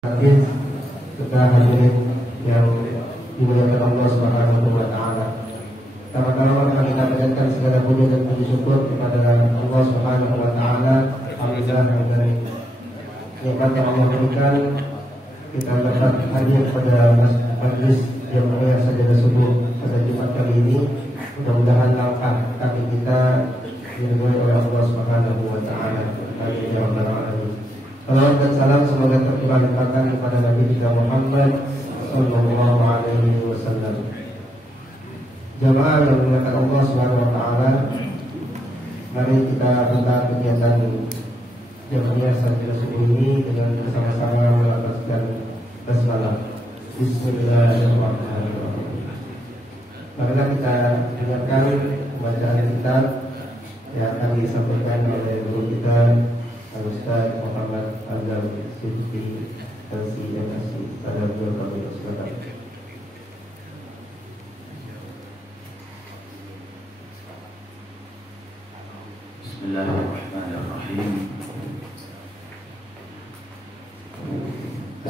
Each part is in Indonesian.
Hadis serta hadirin yang dimuliakan Allah Subhanahu wa taala. Pertama-tama kita panjatkan segala puji dan puji syukur kepada Allah Subhanahu wa taala. Alhamdulillah dari nikmat yang Allah berikan kita dapat hadir pada majlis yang mulia sajadah subuh pada Jumat kali ini. Mudah-mudahan langkah kaki kita diridhoi oleh Allah Subhanahu wa taala. Amin ya rabbal alamin. Salawat dan salam semoga tercurah limpahkan kepada Nabi kita Muhammad sallallahu alaihi wasallam. Jamaah yang dimuliakan Allah Subhanahu wa taala, mari kita buka kegiatan yang biasa kita subuh ini dengan bersama-sama melafazkan basmalah. Bismillahirrahmanirrahim. Marilah kita dengarkan bacaan kitab yang akan disampaikan oleh guru kita Al-Ustaz Muhammad Azam Siddiqi LCMSC pada bulan Rabiul Awal. Bismillahirrahmanirrahim.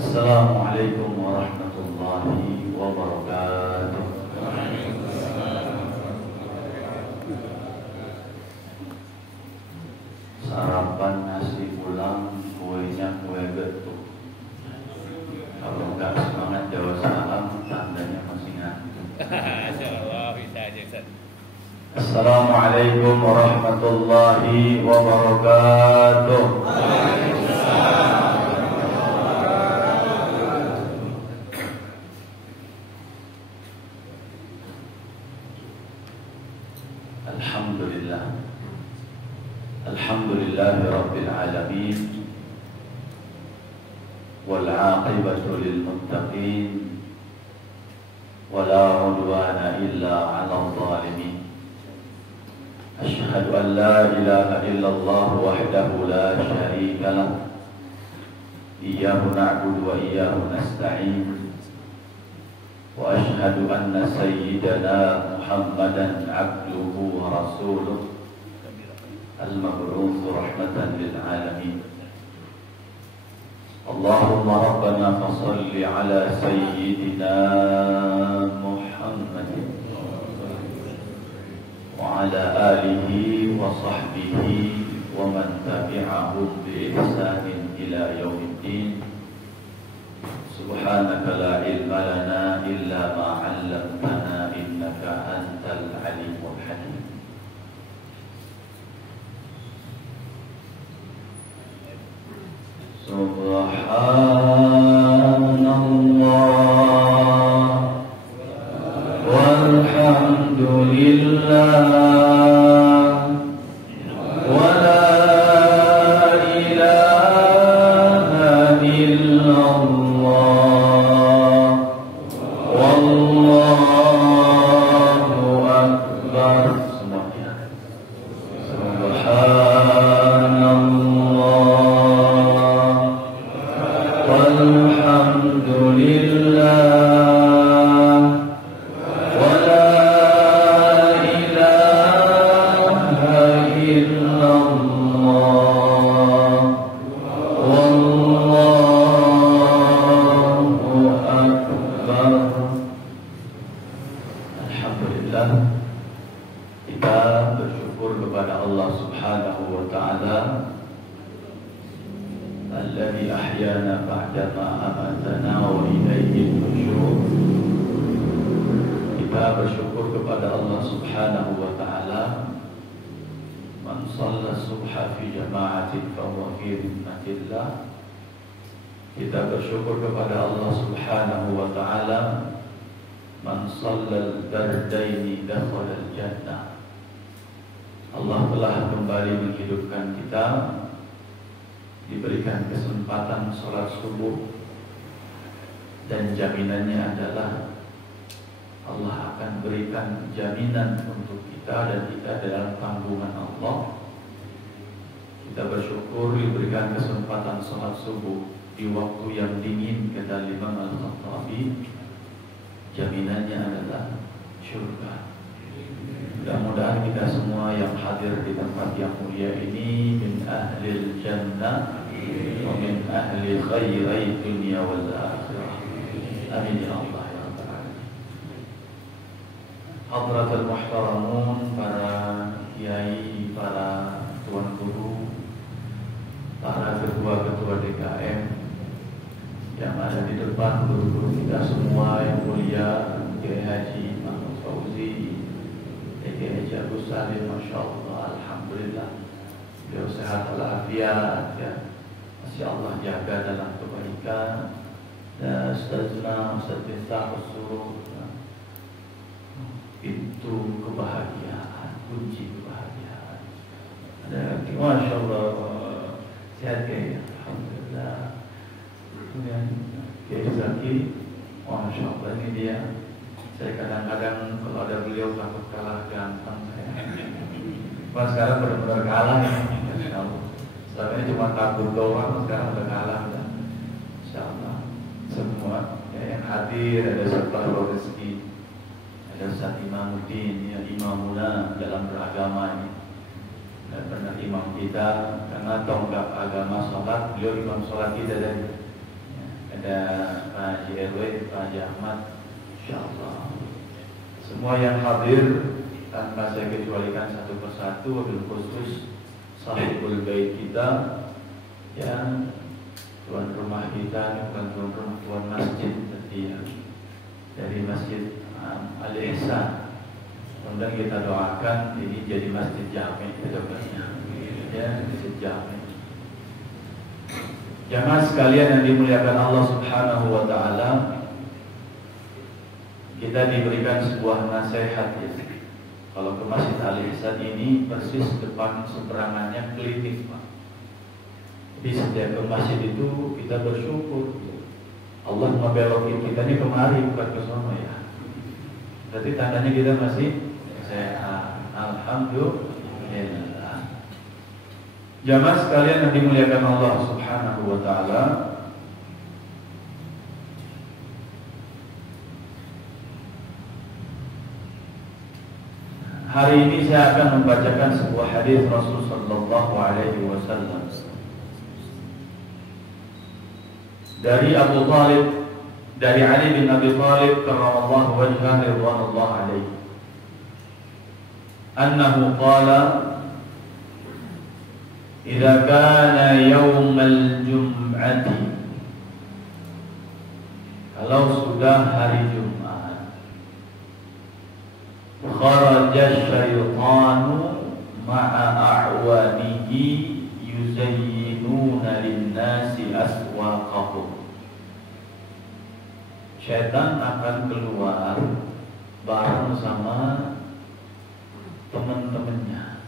Assalamualaikum warahmatullahi wabarakatuh. Sarapan nasi pulang, kuenya kue getuk. Kalau nggak semangat jawab salam, tandanya masih ngantuk. Insyaallah bisa aja Ustaz. Assalamualaikum warahmatullahi wabarakatuh. Alhamdulillah. Alhamdulillahi Rabbil Alamin. Wal aqibatu lil muttaqin. Wala udwana illa 'alal zalimin. Asyhadu an la ilaha illallah wahdahu la syarika lah. Iyyahu na'budu wa iyyahu nasta'in. Wa asyhadu anna sayyidana Muhammadan 'abduhu wa rasuluh. المبعوث رحمة للعالمين. اللهم ربنا فصل على سيدنا محمد وعلى آله وصحبه ومن تبعهم بإحسان إلى يوم الدين. سبحانك لا علم لنا إلا ما علمتنا إنك أنت العليم الحكيم. Subhanallah walhamdulillah wa la ilaha illallah wallahu akbar. Semuanya Alhamdulillah wa la ilaha illallah wallahu akbar. Alhamdulillah, kita bersyukur kepada Allah Subhanahu wa taala alladzi ahyana ba'dama amatana wa ilaihi nusyur. Kita bersyukur kepada Allah Subhanahu wa taala. Man shalla subha fi jama'atin fa huwa fi dhimmatillah. Kita bersyukur kepada Allah Subhanahu wa taala. Man shalla al-bardaini dakhala al-jannah. Allah telah kembali menghidupkan kita, diberikan kesempatan sholat subuh, dan jaminannya adalah Allah akan berikan jaminan untuk kita dan kita dalam tanggungan Allah. Kita bersyukur diberikan kesempatan sholat subuh di waktu yang dingin, kata Imam Al-Khattabi. Jaminannya adalah surga. Mudah-mudahan kita semua yang hadir di tempat yang mulia ini min ahlil jannah ومن أهل خيري الدنيا والآخرة آمين يا الله ya Rabbal Alamin. Hadratul muhtaramun, para kiai, para tuan guru, para ketua-ketua DKM yang ada di depan, guru-guru kita semua yang mulia, Kiai Haji Mahmud Fauzi, Kiai Haji Agus Salim, Masya Allah, Alhamdulillah, beliau sehat walafiat, ya, masih Allah jaga dalam kebaikan. Dan Ustazna, Ustaz Miftah Usul, pintu kebahagiaan, kunci kebahagiaan. Ada, Masya Allah, sehat Kiai, Alhamdulillah. Kemudian Kiai Zaki, Masya Allah, ini dia. Saya kadang-kadang kalau ada beliau takut kalah ganteng saya. Pas sekarang benar-benar kalah ya, Masya Allah. Selama ini cuma takut doang, sekarang udah kalah ya. Masya Allah. Semua ya, yang hadir, ada Ustaz Bahrul Rizki, ada Ustaz Imamuddin, ya, imamuna dalam beragama ini. Dan benar imam kita, karena tonggak agama sholat, beliau imam sholat kita tadi. Ya, ada Pak Haji RW, Pak Haji Ahmad, Insya Allah. Semua yang hadir tanpa saya kecualikan satu persatu, wabil khusus sahibul bait kita, yang tuan rumah kita, bukan tuan rumah, tuan masjid tadi ya, dari Masjid Al-Ihsan. Kemudian kita doakan ini jadi masjid jami kedepannya, ya, masjid jami. Jamaah sekalian yang dimuliakan Allah Subhanahu wa Ta'ala, kita diberikan sebuah nasihat ya. Kalau ke Masjid Al-Ihsan ini persis depan seberangannya klinik, Pak. Di setiap ke masjid itu kita bersyukur ya. Allah membelokin kita ini kemari, bukan ke sana ya. Berarti tandanya kita masih sehat. Alhamdulillah. Jamaah sekalian yang dimuliakan Allah Subhanahu wa Ta'ala, hari ini saya akan membacakan sebuah hadis Rasul sallallahu alaihi wasallam dari Abu Talib, dari Ali bin Abi Talib karramallahu wajhahu ridwanullah alaihi, annahu qala idza kana yaumal jum'ati, kalau sudah hari Jumat, kharaja syaitanu ma'a a'wanihi yuzayyinuna linnasi aswaqahum. Syaitan akan keluar bareng sama teman-temannya,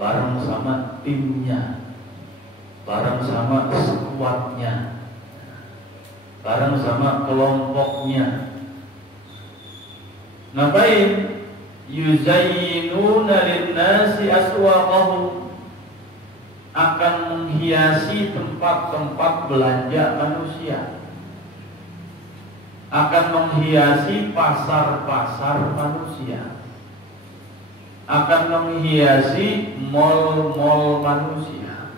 bareng sama timnya, bareng sama skuadnya, bareng sama kelompoknya. Ngapain? Yuzayyinuna linnasi aswaqahum, akan menghiasi tempat-tempat belanja manusia, akan menghiasi pasar-pasar manusia, akan menghiasi mal-mal manusia,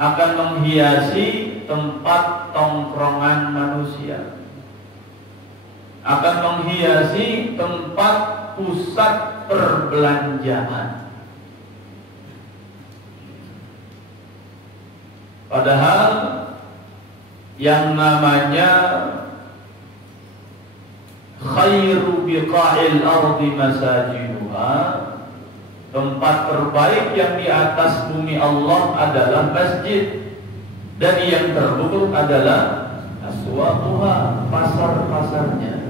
akan menghiasi tempat tongkrongan manusia, akan menghiasi tempat pusat perbelanjaan. Padahal yang namanya khairu biqa'il ardi masajiduha, tempat terbaik yang di atas bumi Allah adalah masjid, dan yang terburuk adalah aswaquha, pasar-pasarnya.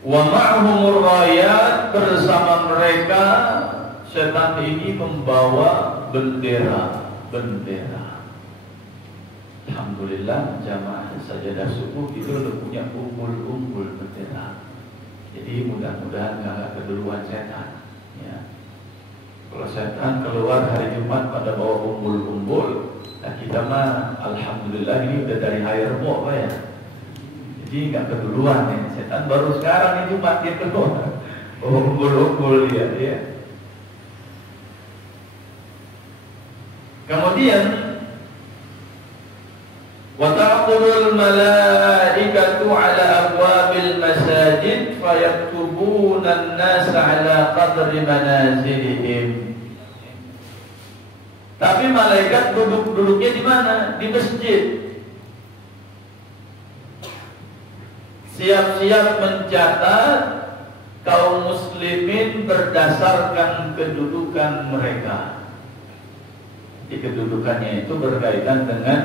Wa ma'humur rayat, bersama mereka setan ini membawa bendera-bendera. Alhamdulillah, jamaah sajadah subuh itu udah punya umbul-umbul bendera. Jadi mudah-mudahan nggak keduluan setan. Ya. Kalau setan keluar hari Jumat pada bawa umbul-umbul, nah kita mah alhamdulillah ini udah dari airbo, Pak ya. Jadi nggak keduluan nih, setan baru sekarang nih Jumat dia keluar. Unggul-unggul dia, ya. Kemudian wa ta'qulul malaikatu ala abwabil masajid fayaktubuna an-nasa ala qadri manazilihim. Tapi malaikat duduknya di mana? Di masjid. Siap-siap mencatat kaum muslimin berdasarkan kedudukan mereka. Di kedudukannya itu berkaitan dengan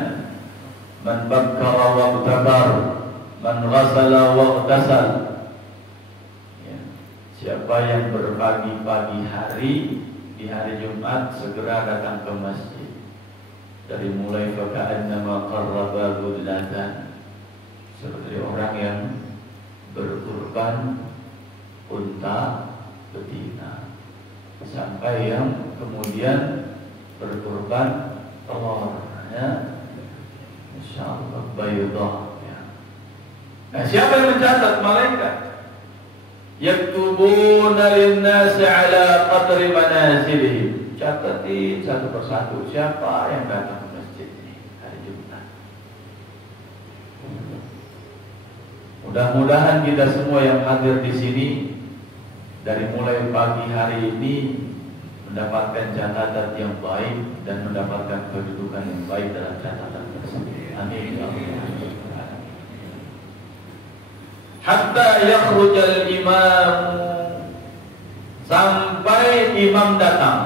man bakkara wa mu'tabar, man ghasala wa mu'tasal. Ya. Siapa yang berpagi-pagi hari di hari Jumat segera datang ke masjid. Dari mulai faka'annama qarraba budlatan, seperti orang yang berkurban unta betina, sampai yang kemudian berkurban telur, ya, insyaallah bayudah, ya. Nah, siapa yang mencatat? Malaikat. Yaktubuna lin-nasi ala qadri manazilihim. Catatin satu persatu siapa yang datang ke masjid ini hari Jumat. Mudah-mudahan kita semua yang hadir di sini dari mulai pagi hari ini mendapatkan catatan yang baik dan mendapatkan kedudukan yang baik dalam catatan tersebut. Amin. Hatta yakhrujal imam, sampai imam datang.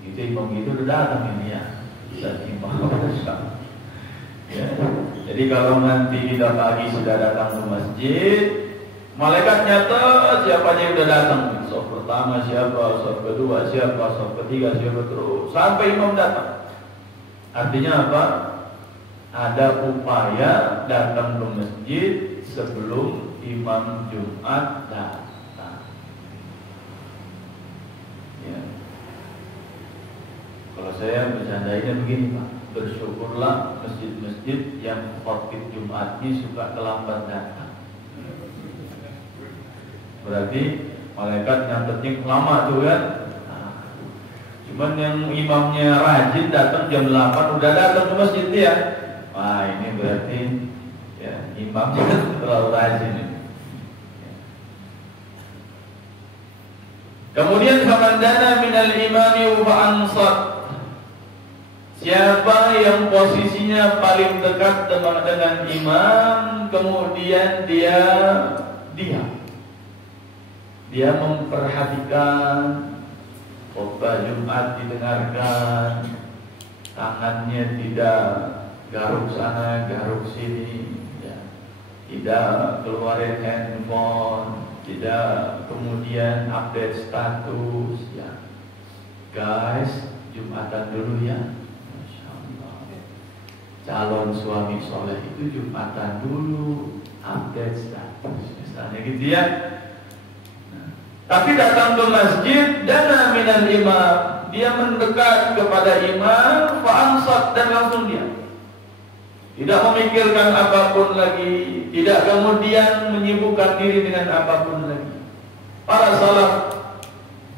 Itu imam itu sudah datang ini, ya. Bisa imam datang. Ya. Jadi kalau nanti kita pagi sudah datang ke masjid, malaikat nyata siapa yang sudah datang. Sof pertama siapa, sof kedua siapa, sof ketiga siapa, terus sampai imam datang. Artinya apa? Ada upaya datang ke masjid sebelum imam Jumat datang. Ya. Kalau saya bercandainya begini, Pak, bersyukurlah masjid-masjid yang khotib Jumatnya suka terlambat datang. Berarti malaikat nyatetnya lama tuh kan. Nah, cuman yang imamnya rajin datang jam 8 udah datang ke masjid ya. Wah, ini berarti ya imamnya terlalu rajin ini. Kemudian famandana minal imami wa ansat. Siapa yang posisinya paling dekat dengan imam, kemudian dia diam. Dia memperhatikan khotbah Jumat didengarkan, tangannya tidak garuk sana, garuk sini, ya. Tidak keluarin handphone, tidak kemudian update status, ya. Guys, Jumatan dulu ya. Masya Allah. Calon suami soleh itu Jumatan dulu, update status, misalnya gitu ya. Tapi datang ke masjid dana minal imam, dia mendekat kepada imam, fa'ansat, dan langsung dia. Tidak memikirkan apapun lagi, tidak kemudian menyibukkan diri dengan apapun lagi. Para salaf,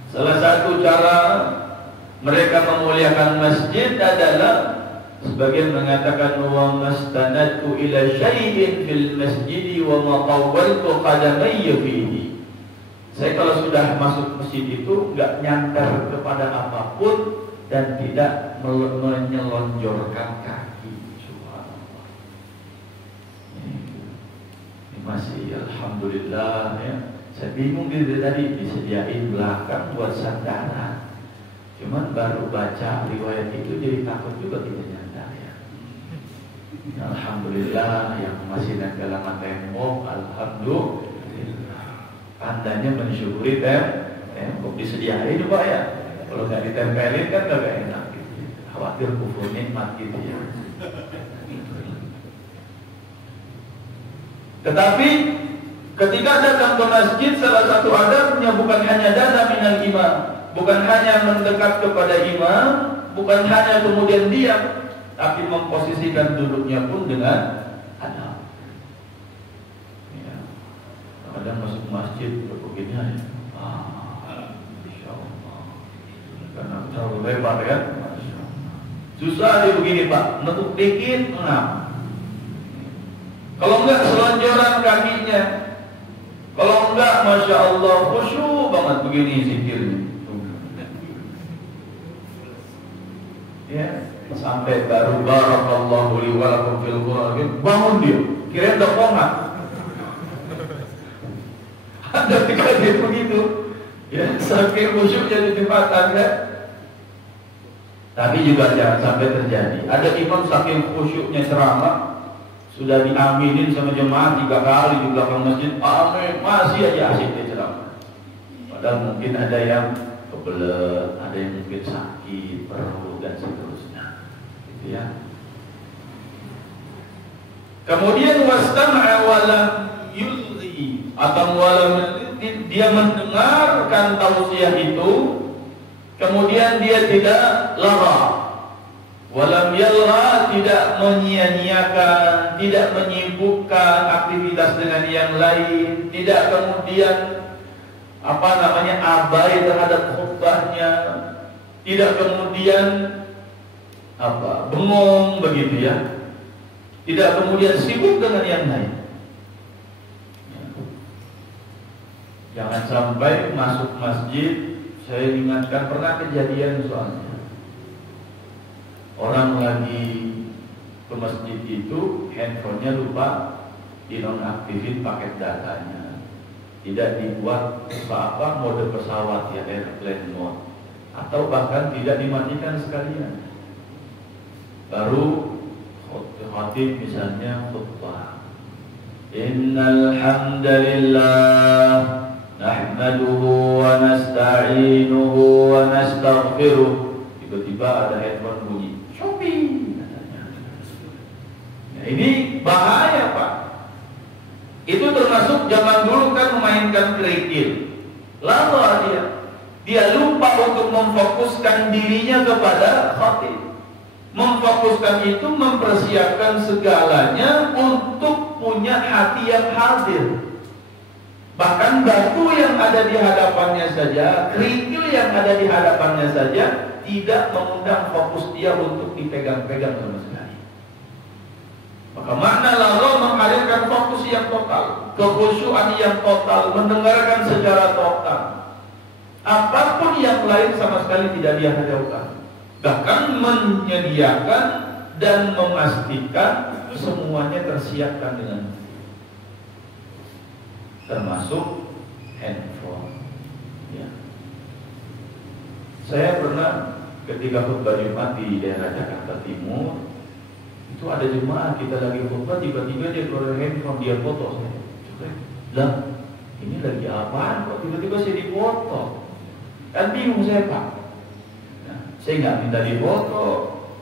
salah satu cara mereka memuliakan masjid adalah sebagian mengatakan wa mastanadtu ila syai'in fil masjid wa ma qawwaltu qadamayya fihi. Saya kalau sudah masuk masjid itu enggak nyantar kepada apapun dan tidak menyelonjorkan kaki. Subhanallah. Ini masih alhamdulillah ya. Saya bingung dari tadi disediain belakang buat sandaran. Cuman baru baca riwayat itu jadi takut juga kita nyandar ya. Alhamdulillah yang masih nempel sama tembok, alhamdulillah. Tandanya mensyukuri tembok disediain Pak ya. Kalau nggak ditempelin kan nggak enak gitu. Khawatir kufur nikmat gitu ya. Tetapi ketika datang ke masjid, salah satu adabnya bukan hanya dana minal imam, bukan hanya mendekat kepada imam, bukan hanya kemudian diam, tapi memposisikan duduknya pun dengan adab. Ya. kadang masuk masjid begini aja. Masya Allah. Karena terlalu lebar kan. Susah dia begini Pak, menekuk dikit ngap. Kalau enggak selonjoran kakinya, kalau enggak Masya Allah khusyuk banget begini zikirnya. Ya, sampai baru barakallahu li wa lakum fil Qur'an, bangun dia, kirain udah koma. Ada dikasih begitu, ya saking khusyuknya di Jumatan kan. Tapi juga jangan sampai terjadi. Ada imam saking khusyuknya ceramah, sudah diaminin sama jemaah 3 kali di belakang masjid, amin, masih aja asik dia ceramah. Padahal mungkin ada yang kebelet, ada yang mungkin sakit, perlu dan seterusnya. Gitu ya. Kemudian wastama'a walam yulghi atau walam dia mendengarkan tausiah itu. Kemudian dia tidak lara, walam yalgha, tidak menyia-nyiakan, tidak menyibukkan aktivitas dengan yang lain, tidak kemudian abai terhadap khutbahnya, tidak kemudian bengong begitu ya, tidak kemudian sibuk dengan yang lain. Jangan sampai masuk masjid. Saya ingatkan pernah kejadian soalnya orang lagi ke masjid itu handphonenya lupa dinonaktifin paket datanya, tidak dibuat mode pesawat ya, airplane mode, atau bahkan tidak dimatikan sekalian. Baru khatib misalnya khutbah, innal hamdalillah nahmaduhu wa nasta'inuhu wa nastaghfiruh. Tiba-tiba ada handphone bunyi, Shopee katanya. Nah, ini bahaya Pak. Itu termasuk zaman dulu kan memainkan kerikil. Lalu dia lupa untuk memfokuskan dirinya kepada khatib. Memfokuskan itu mempersiapkan segalanya untuk punya hati yang hadir. Bahkan batu yang ada di hadapannya saja, kerikil yang ada di hadapannya saja tidak mengundang fokus dia untuk dipegang-pegang sama sekali. Maka makna lalu menghadirkan fokus yang total, kekhusyuan yang total, mendengarkan secara total. Apapun yang lain sama sekali tidak dia hadapkan. Bahkan menyediakan dan memastikan semuanya tersiapkan dengan termasuk handphone. Ya. Saya pernah ketika khutbah Jumat di daerah Jakarta Timur, itu ada jemaah kita lagi khutbah, tiba-tiba dia keluar handphone, dia foto saya. Lah, ini lagi apaan kok tiba-tiba saya difoto? Kan bingung saya Pak. Nah, saya nggak minta difoto,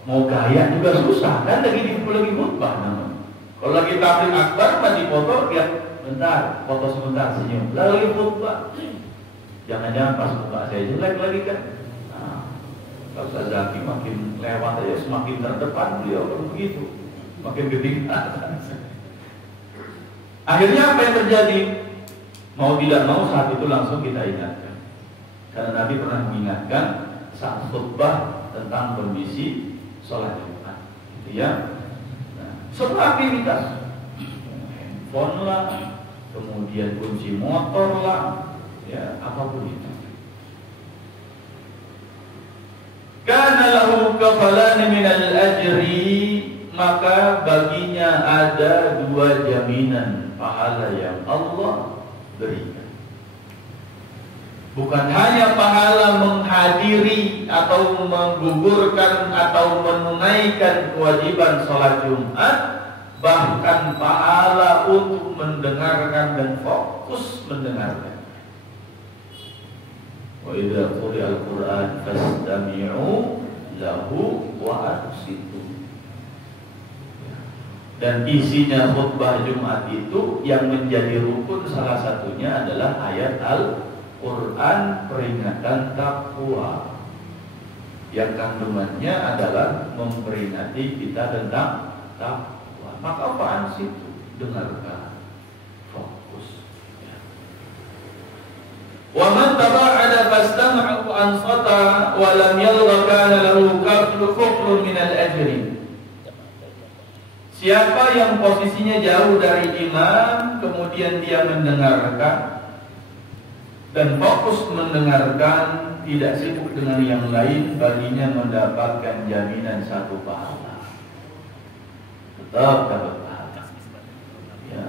mau gaya juga susah, kan lagi khutbah namanya. Kalau lagi tabligh akbar mah difoto ya. Bentar, foto sebentar, senyum. Lalu khutbah. Jangan-jangan pas muka saya jelek lagi kan. Nah, kalau Ustaz Zaki makin lewat aja semakin terdepan beliau kalau begitu. Makin ketinggalan. Akhirnya apa yang terjadi? Mau tidak mau saat itu langsung kita ingatkan. Karena Nabi pernah mengingatkan saat khutbah tentang kondisi sholat Jumat. Gitu ya. Nah, semua aktivitas. Handphone lah, kemudian kunci motor lah, ya apapun itu. Kana lahu kafalan minal ajri, maka baginya ada 2 jaminan pahala yang Allah berikan. Bukan hanya pahala menghadiri atau menggugurkan atau menunaikan kewajiban sholat Jumat, bahkan pahala untuk mendengarkan dan fokus mendengarkan. Wa idza quri'a al-Qur'an fastami'u lahu wa ansitu. Dan isinya khutbah Jumat itu yang menjadi rukun salah satunya adalah ayat Al-Qur'an peringatan takwa. Yang kandungannya adalah memperingati kita tentang takwa. Maka apaan situ? Dengarkan, fokus. Ya. Wa man taba'ada fastama'a ansata wa lam yalgha kana lahu kaflun min al-ajri. Siapa yang posisinya jauh dari imam, kemudian dia mendengarkan dan fokus mendengarkan, tidak sibuk dengan yang lain, baginya mendapatkan jaminan satu pahala. Tetap dapat pahala. Ya.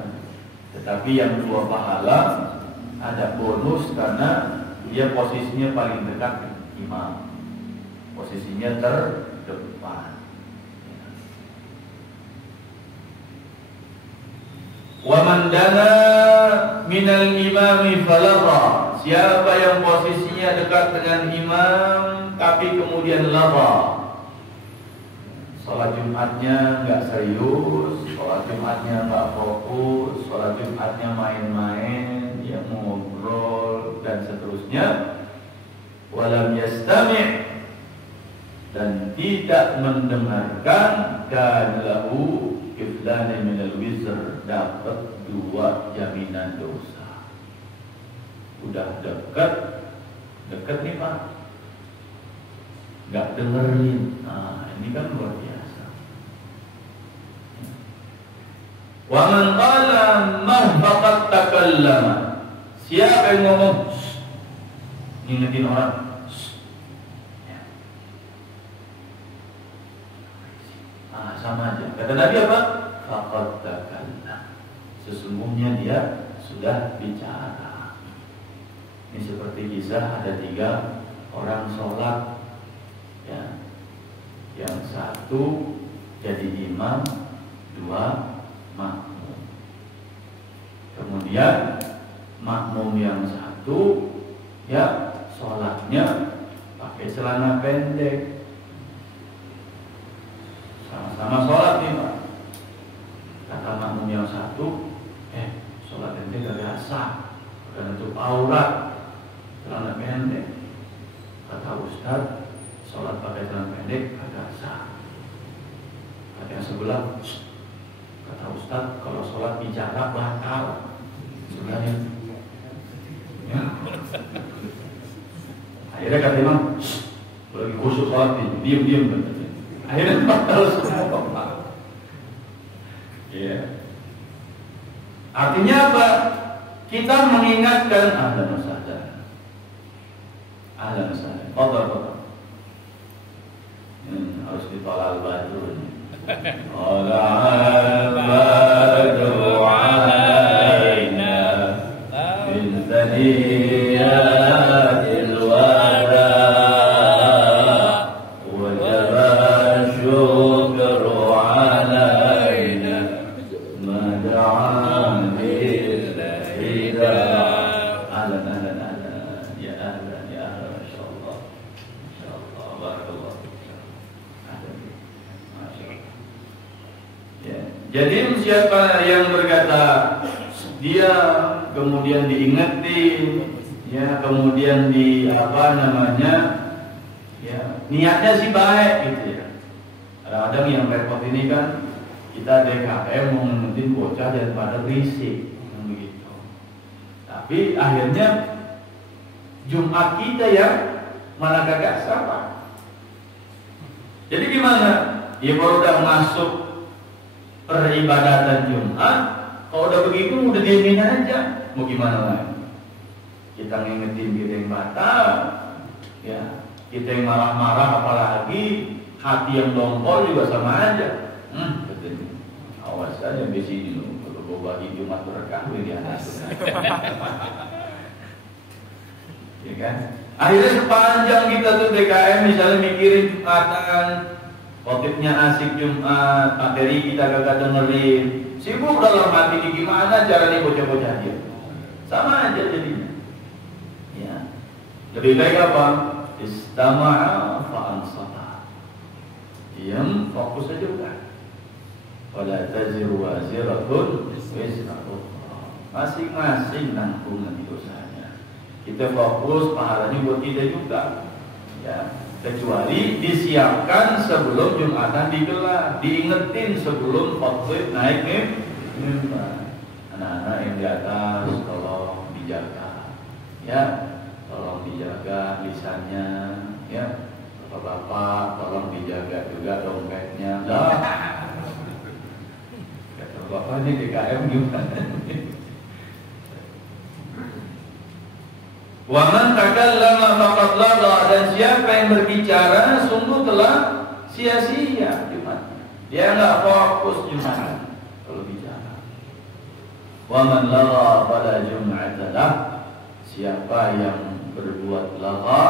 Tetapi yang dua pahala ada bonus karena dia posisinya paling dekat dengan imam, posisinya terdepan. Wa man dana minal imami falagha. Siapa yang posisinya dekat dengan imam tapi kemudian lagha, sholat Jumatnya nggak serius, sholat Jumatnya nggak fokus, sholat Jumatnya main-main, ya ngobrol dan seterusnya. Walam yastami' dan tidak mendengarkan, kan lahu kiflan minal wizr, dapat dua jaminan dosa. Udah dekat nih Pak, nggak dengerin. Nah ini kan luar biasa. Wa man qala mah faqad takallama. Siapa yang ngomong ngingetin orang, sama aja. Kata Nabi apa? Faqad takallama. Sesungguhnya dia sudah bicara. Ini seperti kisah ada 3 orang sholat, ya. Yang satu jadi imam, 2 makmum. Kemudian makmum yang satu, ya, sholatnya pakai celana pendek. Sama-sama sholat nih Pak. Kata makmum yang satu, sholat pendek gak sah, karena itu aurat. Celana pendek. Kata Ustaz, sholat pakai celana pendek agak sah. Kata yang sebelah, kata Ustaz, kalau sholat bicara batal. Sebenarnya, ya. Akhirnya kata imam, lagi khusyuk sholat nih, diam. Akhirnya batal semua. Ya. Artinya apa? Kita mengingatkan ahlan wasahlan. Qadar. Harus ditolak badrun. Ola'al badru alaina min thaniyatil wada wa jaba syukru alaina mada'an bil hidayah. Jadi siapa yang berkata dia kemudian diingetin, ya, kemudian ya, niatnya sih baik gitu ya. Kadang-kadang yang repot ini kan kita DKM mau ngingetin bocah daripada berisik, begitu. Tapi akhirnya Jumat kita yang malah kagak sapa. Jadi gimana? Ya kalau udah masuk peribadatan Jumat, kalau udah begitu udah diemin aja. Mau gimana lagi? Kita ngingetin kita yang batal, ya, kita yang marah-marah, apalagi hati yang dongkol juga sama aja. Katanya, awas aja besi dulu kalau gue bagi Jumat berkah di atas. Ya kan? Akhirnya sepanjang kita tuh DKM misalnya mikirin Jumatan, khotibnya asik Jumat, materi kita kagak dengerin, sibuk dalam hati ini gimana caranya bocah-bocah dia. Sama aja jadinya. Ya. Lebih baik apa? Istama'a fa'ansata. Diam, fokus aja udah. Wala taziru waziratun wizra ukhra. Masing-masing nanggung nanti dosanya. Kita fokus pahalanya buat kita juga. Ya. Kecuali disiapkan sebelum Jumatan digelar, diingetin sebelum khotib naik mimbar. Anak-anak yang di atas tolong dijaga, ya. dijaga lisannya, ya. Bapak-bapak tolong dijaga juga dompetnya. Lah, kata bapak ini DKM gimana? Wa man takallama faqad lagha, dan siapa yang berbicara sungguh telah sia-sia Jumatnya. Dia enggak fokus Jumat kalau bicara. Wa man lagha fala jum'ata lah. Siapa yang berbuat lagha,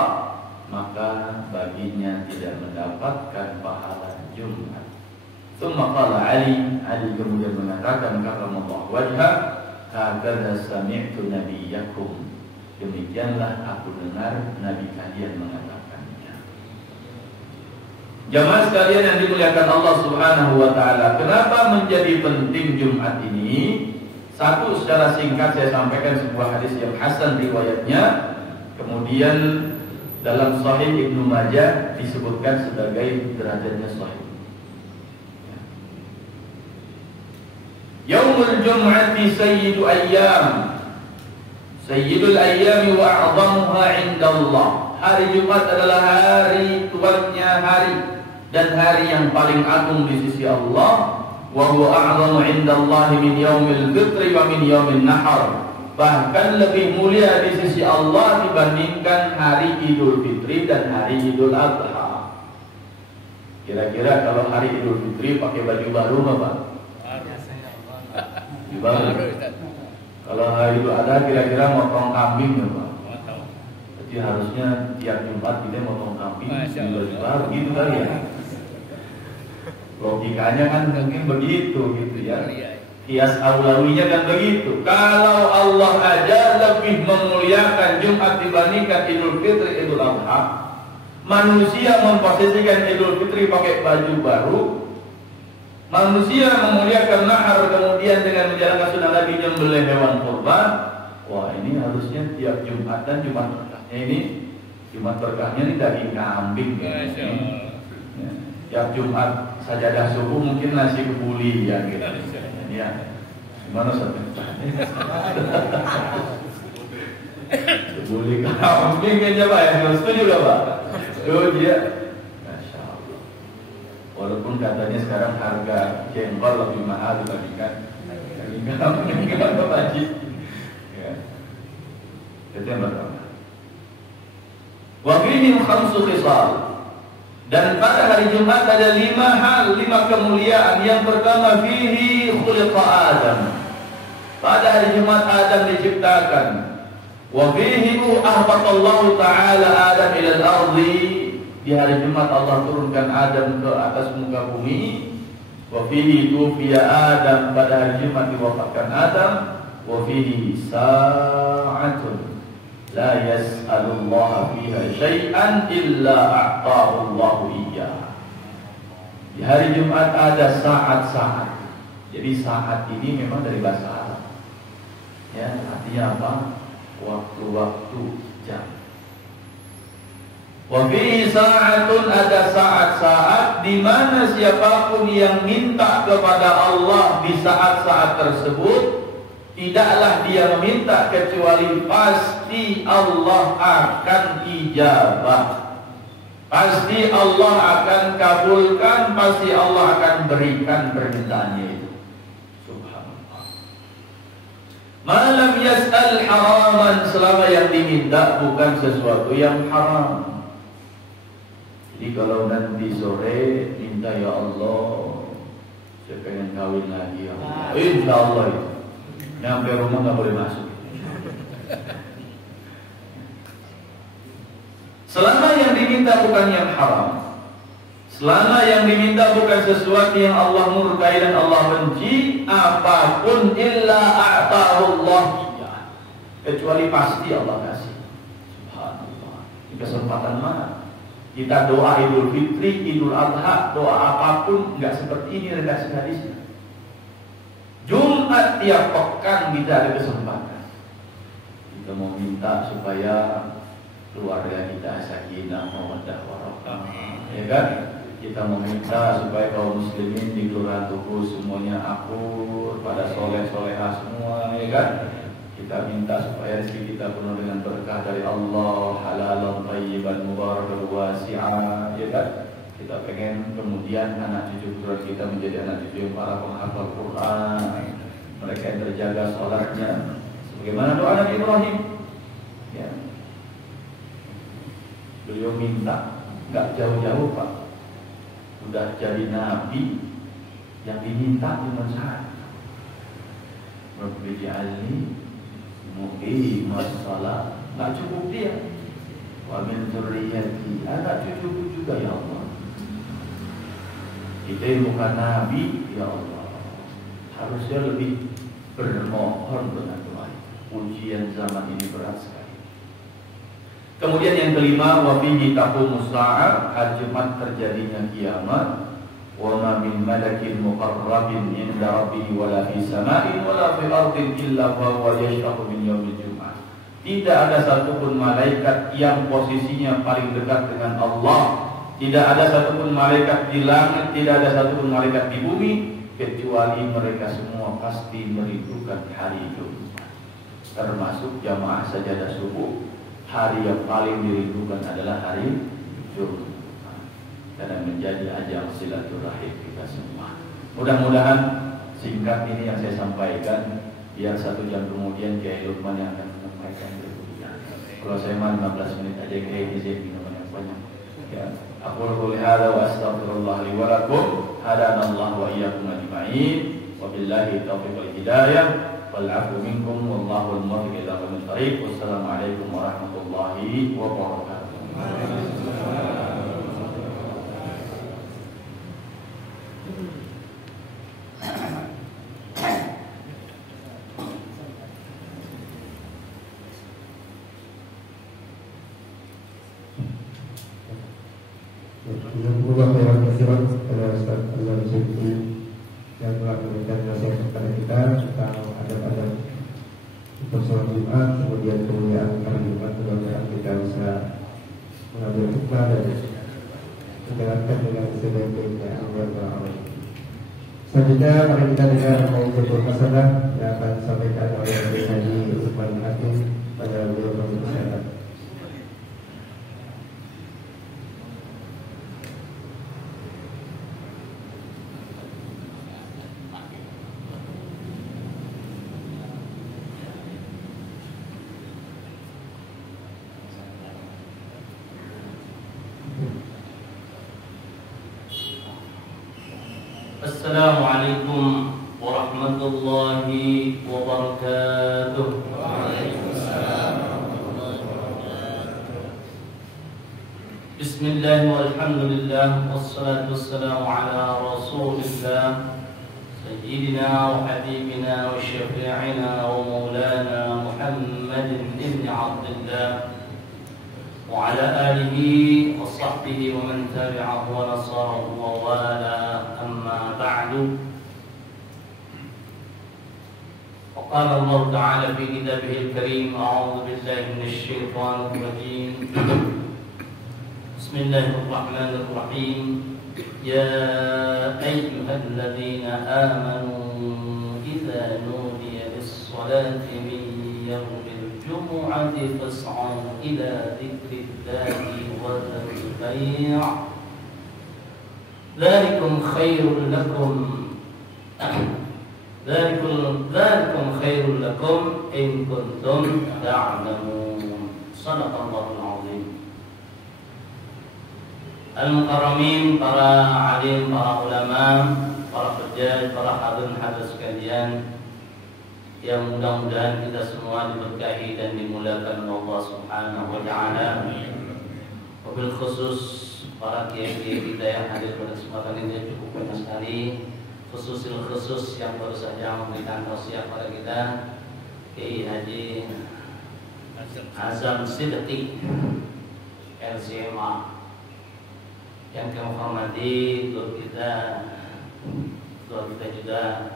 maka baginya tidak mendapatkan pahala Jumat. Tsumma qala Ali kemudian mengatakan karramallahu wajhah, hakadha sami'tu nabiyyakum. Demikianlah aku dengar Nabi kalian mengatakannya. Jamaah sekalian yang dimuliakan Allah Subhanahu wa taala, kenapa menjadi penting Jumat ini? Satu, secara singkat saya sampaikan sebuah hadis yang hasan riwayatnya. Kemudian dalam Sahih Ibnu Majah disebutkan sebagai derajatnya sahih. Yaumul Jum'ati sayyidu ayyam. Sayyidul ayyami wa a'zamuha indallah. Hari Jumat adalah hari tuannya hari dan hari yang paling agung di sisi Allah. Wa huwa a'zamu indallahi min yaumil fitri wa min yaumil nahar. Bahkan lebih mulia di sisi Allah dibandingkan hari Idul Fitri dan hari Idul Adha. Kira-kira kalau hari Idul Fitri pakai baju baru nggak Pak? Baju baru. Kalau hari Idul Adha kira-kira motong kambing nggak Pak? Jadi harusnya tiap Jumat kita motong kambing di baju baru gitu kali ya. Logikanya kan mungkin begitu gitu ya. Kias aulawinya kan begitu. Kalau Allah aja lebih memuliakan Jumat dibandingkan Idul Fitri, Idul Adha, manusia memposisikan Idul Fitri pakai baju baru, manusia memuliakan nahar kemudian dengan menjalankan sunnah Nabi menyembelih hewan kurban. Wah, ini harusnya tiap Jumat dan Jumat berkahnya ini, Jumat berkahnya ini daging kambing ya. Tiap Jumat sajadah subuh mungkin nasi kebuli ya gitu. Ya, gimana Ustaz? Boleh kambing aja Pak ya, setuju gak Pak? Setuju ya. Masya Allah. Walaupun katanya sekarang harga jengkol lebih mahal dibandingkan kambing apa Pak Haji? Ya. Itu yang pertama. Wa fihi khamsu khisal. Dan pada hari Jumat ada 5 hal, 5 kemuliaan. Yang pertama, fihi khuliqa Adam. Pada hari Jumat Adam diciptakan. Wa fihi ahbatallahu ta'ala Adam ilal ardi. Di hari Jumat Allah turunkan Adam ke atas muka bumi. Wa fihi tufiya Adam. Pada hari Jumat diwafatkan Adam. Wa fihi sa'atun la yas'alullaha fiha syai'an illa a'tahu Allahu iyyah. Di hari Jumat ada saat-saat. Jadi saat ini memang dari bahasa Arab. Ya, artinya apa? Waktu-waktu jam. Wa fihi sa'atun, ada saat-saat di mana siapapun yang minta kepada Allah di saat-saat tersebut, tidaklah dia meminta kecuali pasti Allah akan ijabah. Pasti Allah akan kabulkan, pasti Allah akan berikan permintaannya itu. Subhanallah. Malam yas'al haraman, selama yang diminta bukan sesuatu yang haram. Jadi kalau nanti sore minta ya Allah, saya pengen kawin lagi ya Allah. Insya Allah itu. Nyampe rumah nggak boleh masuk. Selama yang diminta bukan yang haram, selama yang diminta bukan sesuatu yang Allah murkai dan Allah benci, apapun illa a'tahu Allah iyyah, kecuali pasti Allah kasih. Subhanallah. Di kesempatan mana kita doa Idul Fitri, Idul Adha, doa apapun nggak seperti ini redaksi hadisnya. Jumat tiap pekan kita ada kesempatan. Kita mau minta supaya keluarga kita sakinah, mawaddah warahmah. Ya kan? Kita mau minta supaya kaum muslimin di Kelurahan Tugu semuanya akur, pada soleh-solehah semua, ya kan? Kita minta supaya rezeki kita penuh dengan berkah dari Allah, halalan thayyiban mubarakan wasi'ah, ya kan? Kita pengen kemudian anak cucu kita menjadi anak cucu yang para penghafal Quran, mereka yang terjaga sholatnya, sebagaimana doa Nabi Ibrahim. Ya. Beliau minta, nggak jauh-jauh Pak, udah jadi nabi yang diminta cuma satu. Rabbi ja'alni muqimas shalah, nggak cukup dia. Wa min dzurriyyati, anak cucuku juga ya Allah. Kita yang bukan nabi, ya Allah, harusnya lebih bermohon dengan doa. Ujian zaman ini berat sekali. Kemudian yang kelima, wa fihi taqumus saa'ah, hari Jumat terjadinya kiamat. Wa ma min malakin muqarrabin inda rabbih wala fi sama'in wala fi ardin illa huwa yashfa'u min yaumil Jumat. Tidak ada satupun malaikat yang posisinya paling dekat dengan Allah. Tidak ada satupun malaikat di langit, tidak ada satupun malaikat di bumi, kecuali mereka semua pasti merindukan hari Jumat. Termasuk jamaah sajadah subuh, hari yang paling dirindukan adalah hari Jumat, karena menjadi ajang silaturahim kita semua. Mudah-mudahan singkat ini yang saya sampaikan, biar 1 jam kemudian Kiai Lukman yang akan menyampaikan berikutnya. Kalau saya mah 15 menit aja, Kiai ini saya minum yang banyak. Ya, aku qouli hadza wa astaghfirullah li wa lakum, hadanallahu wa iyyakum ajma'in, wa billahi taufiq wal hidayah, wal 'afwu minkum, wallahu al-muwaffiq ila aqwamit thariq. Wassalamualaikum warahmatullahi wabarakatuh. Jazakumullah khairan katsiran kepada Ustaz Azhar Syafi'i yang telah memberikan nasihat kepada kita tentang adab-adab untuk sholat Jumat, kemudian kemuliaan hari Jumat. Mudah-mudahan kita bisa mengambil hikmah dan menjalankan dengan sebaik-baiknya. Amin. Selanjutnya mari kita dengar Mau'izatul Hasanah yang akan disampaikan oleh Haji Lukman Hakim pada beliau berkesehatan. Assalamualaikum warahmatullahi wabarakatuh. Bismillah walhamdulillah wassalatu wassalamu ala rasulillah sayyidina wa habibina wa syafi'ina wa maulana Muhammadin ibn Abdullah wa ala alihi wa sahbihi wa man tabi'ahu wa nasarahu wa wala. Amma ba'du. وقال الله تعالى في كتابه الكريم: أعوذ بالله من الشيطان الرجيم. بسم الله الرحمن الرحيم. يا أيها الذين آمنوا إذا نودي للصلاة من يوم الجمعة فاسعوا إلى ذكر الله وذروا البيع ذلكم خير لكم إن كنتم تعلمون. صدق الله العظيم. Al-Mukarramin, para alim, para ulama, para hujjaj, para hadirin hadirat sekalian, yang mudah-mudahan kita semua diberkahi dan dimuliakan Allah Subhanahu wa taala. Wabil khusus para kiai-kiai kita yang hadir pada kesempatan ini cukup banyak sekali. Khusus yang baru saja memberikan tausiah pada kita, Kiai Haji Azam Siddiq LCMA, yang kami hormati guru kita juga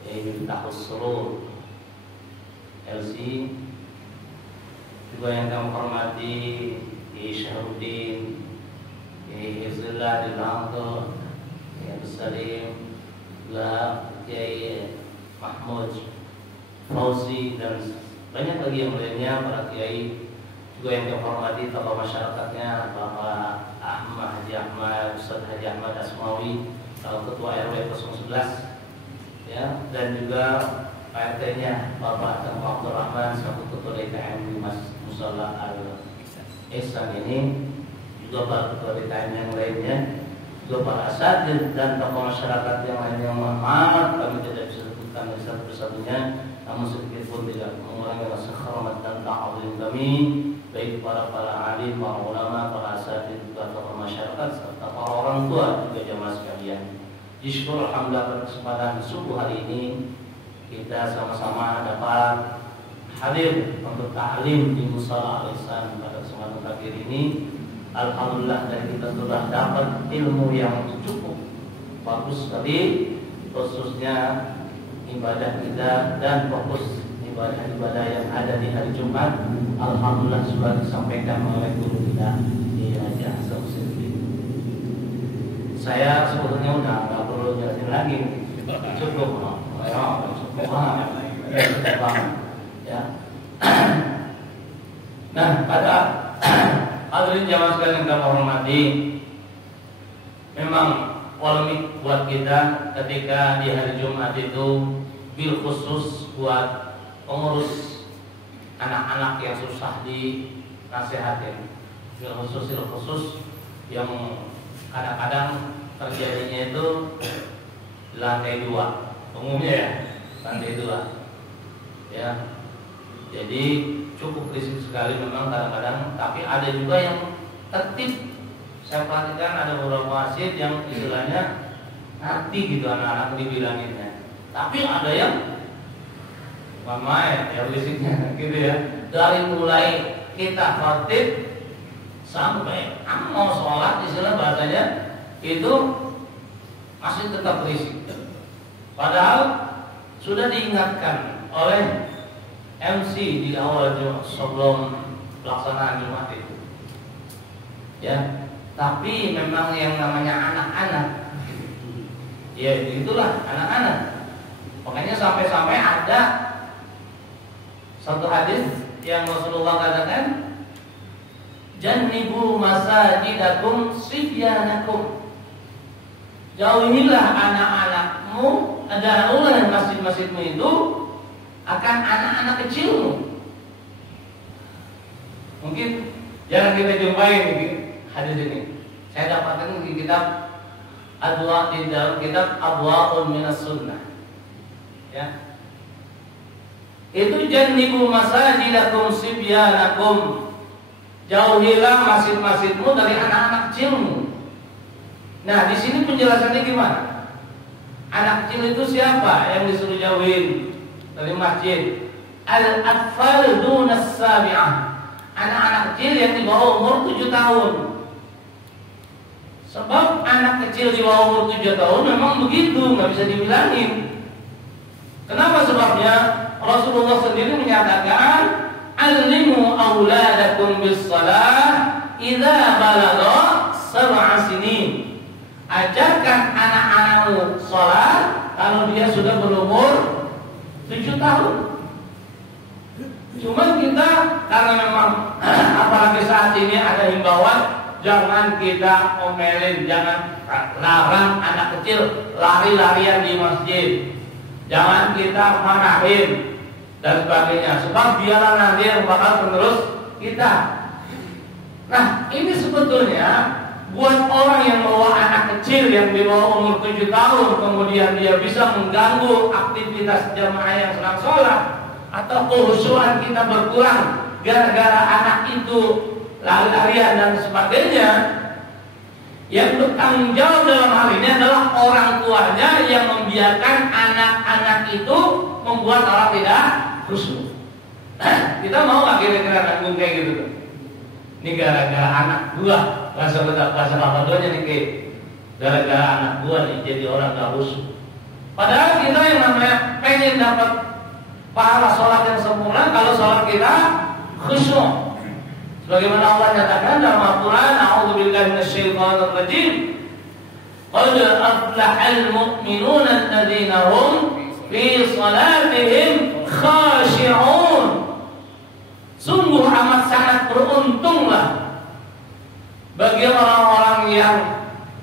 Kiai Miftahus Surur LC, juga yang kami hormati Kiai Syahruddin, Kiai Hifzillah di Langto, Kiai Salim, Kiai Mahmud Fauzi, dan banyak lagi yang lainnya, para kiai juga yang dihormati, tokoh masyarakatnya, Bapak Haji Ahmad, Ustaz Haji Ahmad Asmawi, Ketua RW 011, ya, dan juga PRT-nya Bapak Tengku Abdul Rahman selaku Ketua DKM di Musala Al-Ihsan ini, juga para Ketua DKM yang lainnya, juga para asatidz dan tokoh masyarakat yang lainnya. Mohon maaf kami tidak bisa sebutkan satu persatunya, namun sedikit pun tidak mengurangi rasa hormat dan ta'zim kami, baik para alim, para ulama, para asatidz, juga tokoh masyarakat serta para orang tua juga jamaah sekalian. Syukur alhamdulillah pada kesempatan subuh hari ini kita sama-sama dapat hadir untuk ta'lim di Musala Al-Ihsan pada kesempatan terakhir ini. Alhamdulillah dari kita sudah dapat ilmu yang cukup bagus sekali, khususnya ibadah kita dan fokus ibadah-ibadah yang ada di hari Jumat. Alhamdulillah sudah disampaikan oleh guru kita di Raja Samsudin. Saya sebetulnya udah nggak perlu jelasin lagi, cukup, ya. Nah, pada hadirin jamaah sekalian yang kami hormati, memang polemik buat kita ketika di hari Jumat itu, bil khusus buat pengurus anak-anak yang susah dinasihatin, bil khusus yang kadang-kadang terjadinya itu lantai 2, umumnya ya lantai 2, ya. Jadi cukup risiko sekali memang kadang-kadang, tapi ada juga yang tertib. Saya perhatikan ada beberapa wasit yang istilahnya nanti gitu anak-anak dibilanginnya, tapi ada yang main ya risiknya gitu ya. Dari mulai kita tertib sampai mau sholat, istilah bahasanya itu masih tetap berisik. Padahal sudah diingatkan oleh MC di awal Jumat sebelum pelaksanaan Jumat itu, ya. Tapi memang yang namanya anak-anak, ya itulah anak-anak. Makanya sampai-sampai ada satu hadis yang Rasulullah katakan, jannibu masajidakum sibyanakum, jauhilah anak-anakmu, jauhilah masjid-masjidmu itu akan anak-anak kecilmu. Mungkin jarang kita jumpai hadis ini. Saya dapatkan di kitab Adwa, di dalam kitab Adwa'un Minas Sunnah, ya. Itu jannibu masajidakum sibyanakum, jauhilah masjid-masjidmu dari anak-anak kecilmu. Nah, di sini penjelasannya gimana? Anak kecil itu siapa yang disuruh jauhin dari masjid? Al-atfal dunas sabi'ah, anak-anak kecil yang di bawah umur 7 tahun. Sebab anak kecil di bawah umur 7 tahun memang begitu, nggak bisa dibilangin. Kenapa sebabnya? Rasulullah sendiri menyatakan, alimu auladakum bis salah idza balagha 7 sinin. Ajarkan anak-anakmu sholat kalau dia sudah berumur 7 tahun. Cuma kita karena memang apalagi saat ini ada himbauan, jangan kita omelin, jangan larang anak kecil lari-larian di masjid, jangan kita marahin dan sebagainya, sebab dialah nanti yang bakal menerus kita. Nah, ini sebetulnya buat orang yang bawa anak kecil yang di bawah umur 7 tahun, kemudian dia bisa mengganggu aktivitas jamaah yang sedang sholat, atau kehusuan kita berkurang gara-gara anak itu lari-larian dan sebagainya. Yang bertanggung jawab dalam hal ini adalah orang tuanya yang membiarkan anak-anak itu membuat orang tidak khusyuk. Nah, kita mau nggak kira-kira nanggung kayak gitu? Ini gara-gara anak gua, bahasa apa-apanya nih kayak gara-gara anak gua nih jadi orang gak khusyuk. Padahal kita yang namanya pengen dapat pahala sholat yang sempurna kalau sholat kita khusyuk. Sebagaimana Allah nyatakan dalam Al-Quran, a'udzubillahi minasyaitonir rajim, qad aflahal mu'minuna alladziina hum fi shalatihim khashi'un. Sungguh amat sangat beruntunglah bagi orang-orang yang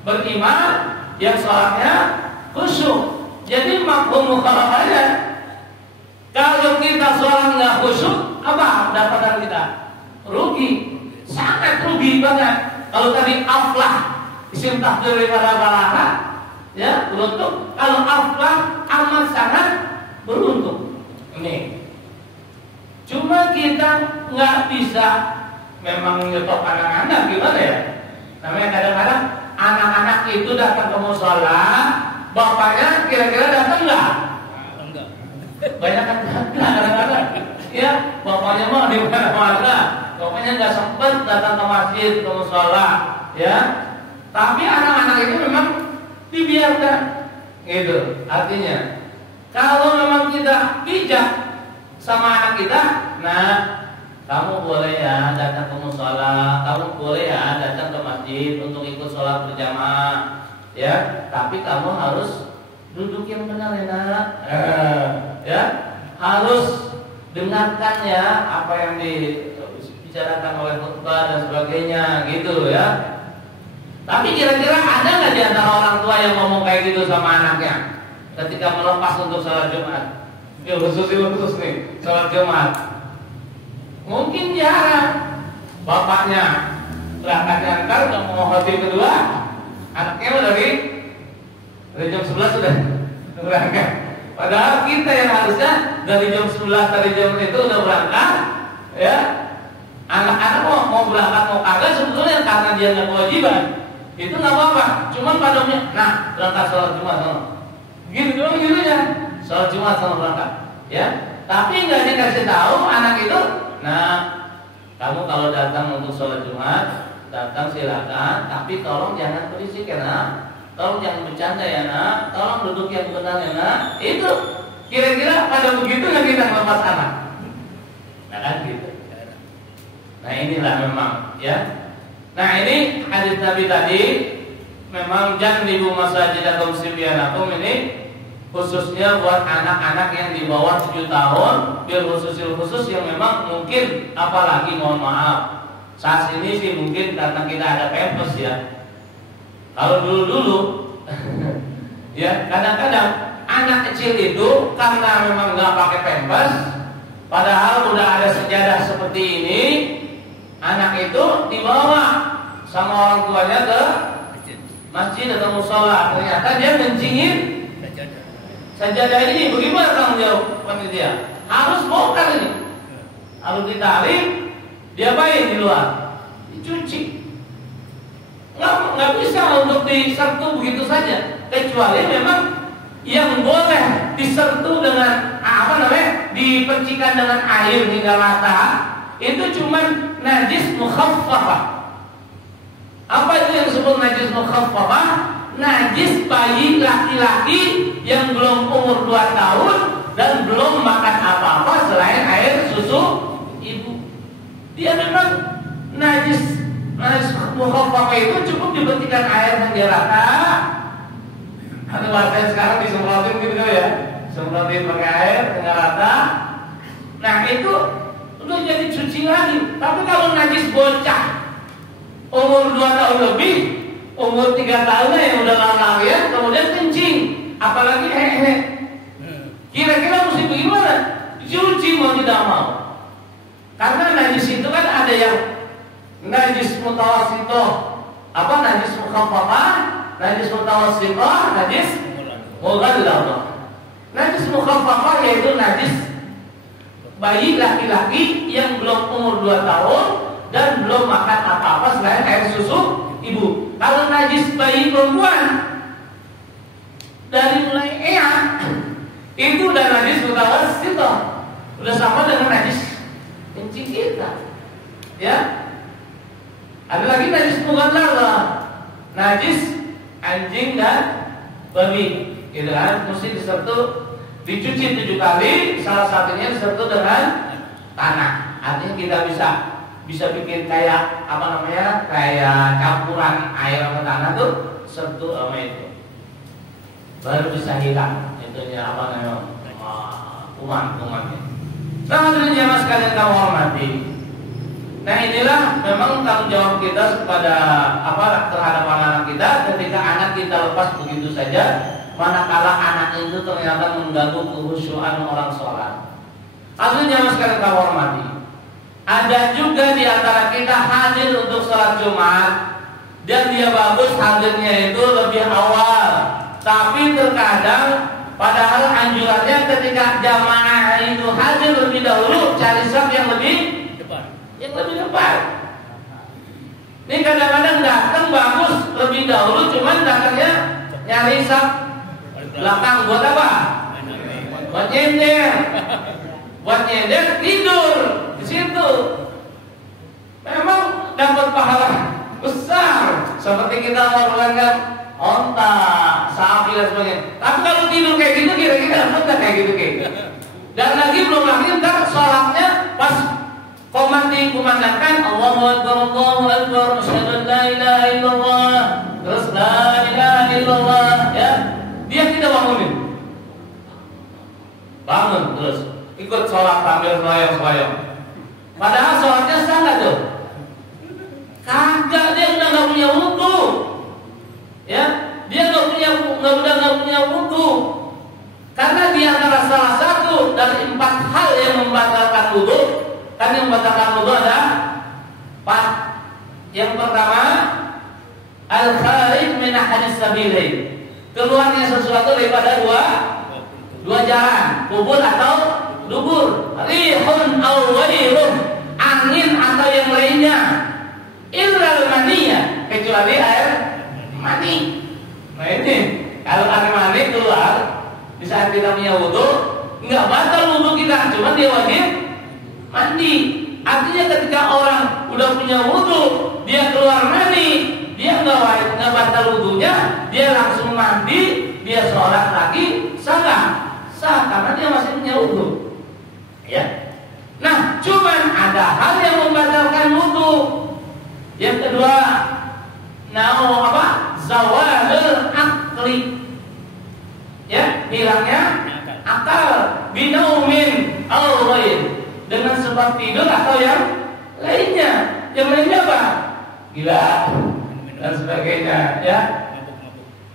beriman, yang sholatnya khusyuk. Jadi mafhum mukhalafahnya, kalau kita sholat nggak khusyuk, apa pendapatan kita? Rugi, sangat rugi banget. Kalau tadi aflah, isim tafdhil daripada balaghah, ya beruntung. Kalau aflah amat sangat beruntung. Ini. Cuma kita nggak bisa memang nyetok anak-anak, gimana ya? Namanya kadang-kadang anak-anak itu datang ke mushola, bapaknya kira-kira datang nggak? Enggak. Banyak kan kadang-kadang, ya bapaknya mah di mana-mana, bapaknya nggak sempat datang ke masjid, ke mushola, ya. Tapi anak-anak itu memang dibiarkan, gitu. Artinya, kalau memang kita bijak sama anak kita, nah kamu boleh ya datang ke mushola, kamu boleh ya datang ke masjid untuk ikut sholat berjamaah, ya. Tapi kamu harus duduk yang benar ya nak, ya. Harus dengarkan ya apa yang dibicarakan oleh khutbah dan sebagainya, gitu ya. Tapi kira-kira ada nggak di antara orang tua yang ngomong kayak gitu sama anaknya ketika melepas untuk sholat Jumat? Ya khusus nih, sholat Jumat. Mungkin jarang. Bapaknya berangkat antar, udah mau khotib kedua, anaknya udah dari jam 11 sudah berangkat. Padahal kita yang harusnya dari jam 11 dari jam itu udah berangkat, ya. Anak-anak mau berangkat mau kagak sebetulnya karena dia nggak kewajiban, itu nggak apa-apa. Cuman padamnya, nah berangkat sholat Jumat, gitu doang gitu ya. Sholat Jumat sama berangkat, ya. Tapi nggak dikasih tahu anak itu, nah kamu kalau datang untuk sholat Jumat, datang silakan, tapi tolong jangan berisik ya nak, tolong jangan bercanda ya nak, tolong duduk yang benar ya nak. Itu kira-kira pada begitu nggak kita melepas anak, nah kan gitu. Nah inilah memang, ya. Nah ini hadis Nabi tadi, memang jannibu masajidakum sibyanakum ini khususnya buat anak-anak yang di bawah 7 tahun, bil khusus yang memang mungkin, apalagi mohon maaf, saat ini sih mungkin karena kita ada pampers ya. Kalau dulu ya kadang-kadang anak kecil itu karena memang nggak pakai pampers, padahal udah ada sejadah seperti ini, anak itu dibawa sama orang tuanya ke masjid atau musola, ternyata dia mencingin sajadah ini. Bagaimana tanggung jawab panitia? Harus bongkar ini, harus ditarik, diapain di luar? Dicuci. Nggak bisa untuk disertu begitu saja, kecuali memang yang boleh disertu dengan dipercikan dengan air hingga rata, itu cuman najis mukhaffafah. Apa itu yang disebut najis mukhaffafah? Najis bayi laki-laki yang belum umur 2 tahun dan belum makan apa-apa selain air susu ibu. Dia memang najis mukhaffafah itu cukup diberikan air hingga rata. Ada bahasa sekarang disemprotin gitu ya, semprotin pakai air hingga rata. Nah itu udah jadi cuci lagi. Tapi kalau najis bocah umur 2 tahun lebih, umur 3 tahun yang udah lama-lama, kemudian kencing, apalagi hehe. Kira-kira mesti bagaimana? Cuci mau tidak mau. Karena najis itu kan ada yang najis mutawassithah, apa najis mukhaffafah, najis mutawassithah, najis mughalladhah. Najis mukhaffafah yaitu najis bayi laki-laki yang belum umur 2 tahun dan belum makan apa-apa selain air susu ibu. Kalau najis bayi perempuan dari mulai itu udah najis mutawassithah, udah sama dengan najis kencing kita, ya. Ada lagi najis mughalladhah, najis anjing dan babi, gitu kan? Mesti disertu, dicuci 7 kali, salah satunya disertu dengan tanah. Artinya kita bisa bikin kayak kayak campuran air sama tanah tuh, sertu sama itu, baru bisa hilang itunya kuman-kumannya. Nah, hadirin jamaah sekalian kami hormati, Nah inilah memang tanggung jawab kita kepada terhadap anak-anak kita ketika anak kita lepas begitu saja, manakala anak itu ternyata mengganggu kekhusyuan orang sholat. Artinya jamaah sekalian kau hormati, ada juga di antara kita hadir untuk sholat Jumat dan dia bagus hadirnya itu lebih awal, tapi terkadang padahal anjurannya ketika jamaah itu hadir lebih dahulu, cari saf yang lebih depan. Ini kadang-kadang datang bagus lebih dahulu, cuman datangnya nyari saf belakang buat apa? Buat nyender tidur di situ. Memang dapat pahala besar seperti kita melakukan onta, sapi dan sebagainya. Tapi kalau tidur kayak gitu kira-kira dapat kayak gitu. Dan lagi belum lagi ntar sholatnya pas dikumandangkan Allahu Akbar, asyhadu an la ilaha illallah, terus la ilaha illallah, ya. Dia tidak bangun terus ikut sholat sambil selayang-selayang. Padahal sholatnya sah nggak tuh? Kagak, dia udah nggak punya wudu, ya. Dia nggak punya wudu. Karena di antara salah satu dari 4 hal yang membatalkan wudu, kan yang membatalkan wudu ada 4. Yang pertama, al-kharij min ahadis sabilain, keluarnya sesuatu daripada dua jalan, kubur atau dubur, rihun aw ghairun, angin atau yang lainnya, illal maniyah, kecuali air mani. Nah ini kalau air mani keluar di saat kita punya wudu, nggak batal wudu kita, cuma dia wajib mandi. Artinya ketika orang udah punya wudu, dia keluar mani, dia nggak batal wudunya, dia langsung mandi, dia sholat lagi, sah karena dia masih punya wudu, ya. Nah, cuman ada hal yang membatalkan wudu. Yang kedua, zawalul akli, ya, hilangnya akal, binaumin aw ghair, dengan sebab tidur atau yang lainnya. Yang lainnya apa? Gila dan sebagainya, ya,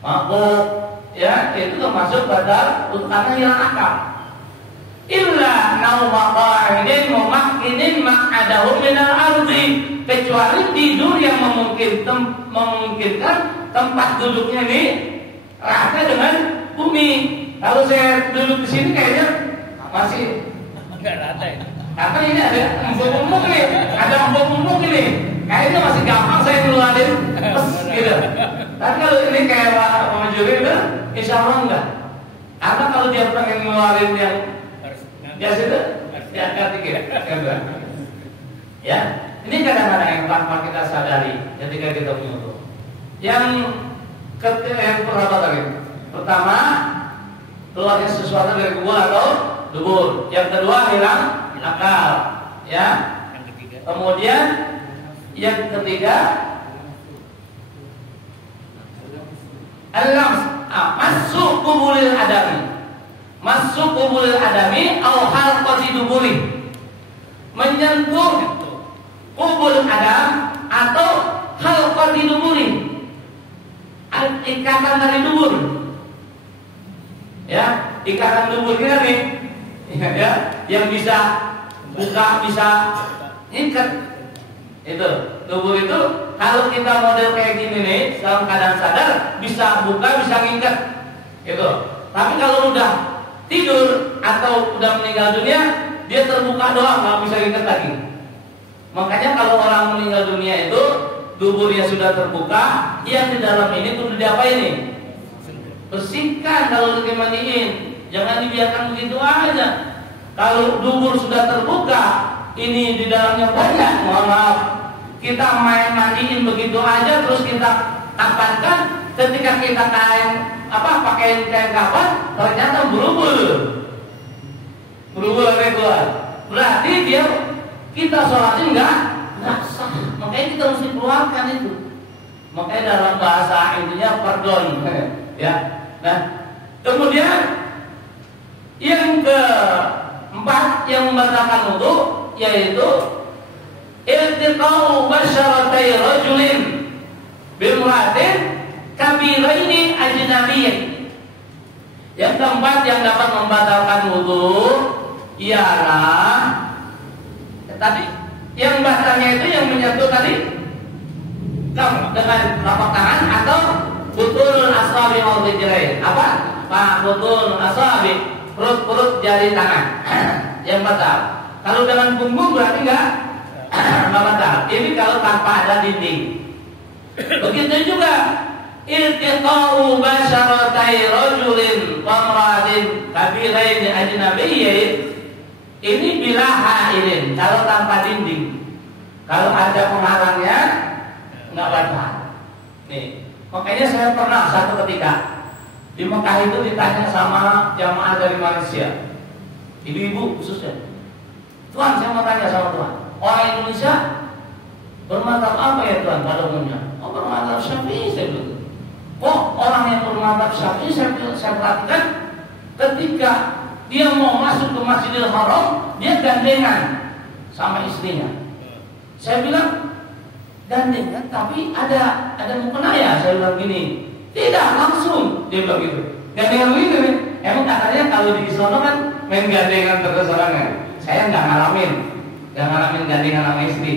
mabuk, ya, itu termasuk batal karena hilang akal. Illa nauma qa'idin mumakkinin maq'adahu minal ardi, kecuali tidur yang memungkinkan tempat duduknya ini rata dengan bumi. Kalau saya duduk di sini kayaknya masih enggak rata itu. Karena ini ada empuk-empuk nih, kayaknya masih gampang saya keluarin, gitu. Tapi kalau ini kayak Pak Majuri itu, insya Allah enggak. Karena kalau dia pengen ngeluarin yang biasa itu, ya kira. Ya, ini kadang-kadang yang tanpa kita sadari ketika kita menyuruh. Yang pertama lagi, pertama keluarnya sesuatu dari kubur atau dubur. Yang kedua hilang akal, ya. Kemudian yang ketiga masuk kubulil adami au halqati duburi, menyentuh kubul adam atau halqati duburi, ikatan dari dubur, ya, ikatan dubur kita nih, ya, yang bisa buka, bisa ikat. Itu dubur itu kalau kita model kayak gini nih, dalam keadaan sadar bisa buka, bisa ngikat, gitu. Tapi kalau udah tidur atau udah meninggal dunia, dia terbuka doang, nggak bisa ngikat lagi. Makanya kalau orang meninggal dunia itu duburnya sudah terbuka, yang di dalam ini tuh diapain nih? Bersihkan kalau dimandiin, jangan dibiarkan begitu aja. Kalau dubur sudah terbuka, ini di dalamnya banyak, mohon maaf, kita main mandiin begitu aja, terus kita tampakkan, ketika kita pakai kain kapan, ternyata berubul keluar. Berarti kita sholatnya enggak sah. Makanya kita mesti keluarkan itu. Makanya dalam bahasa intinya pardon, ya. Nah, kemudian yang keempat yang membatalkan wudu yaitu iltiqa'u basyaratai rajulin bimratin kabiraini ajnabiyyin. Yang keempat yang dapat membatalkan wudu ialah tadi yang batalnya itu yang menyentuh tadi dengan telapak tangan atau butul asabi wal rijlain. Apa? Butul asabi, perut jari tangan yang batal. Kalau dengan punggung berarti enggak batal. Ini kalau tanpa ada dinding. Begitu juga iltiqa'u basyaratai rajulin wa imra'atin kabirain ajnabiyyin. Ini bila hairin, kalau tanpa dinding. Kalau ada penghalangnya enggak batal. Nih, makanya saya pernah satu ketika di Mekah itu ditanya sama jamaah dari Malaysia, ibu-ibu khususnya, Tuhan, saya mau tanya sama Tuhan, orang Indonesia bermadzhab apa ya Tuhan pada umumnya? Oh, bermadzhab Syafi'i, saya bilang. Oh, orang yang bermadzhab Syafi'i saya perhatikan ketika dia mau masuk ke Masjidil Haram, dia gandengan sama istrinya. Saya bilang gandengan, tapi ada mukena ya? Saya bilang gini, tidak langsung. Dia bilang gitu. Gandengan begini, emang katanya kalau di sono kan main gandengan terus orangnya. Saya nggak ngalamin gandengan sama istri.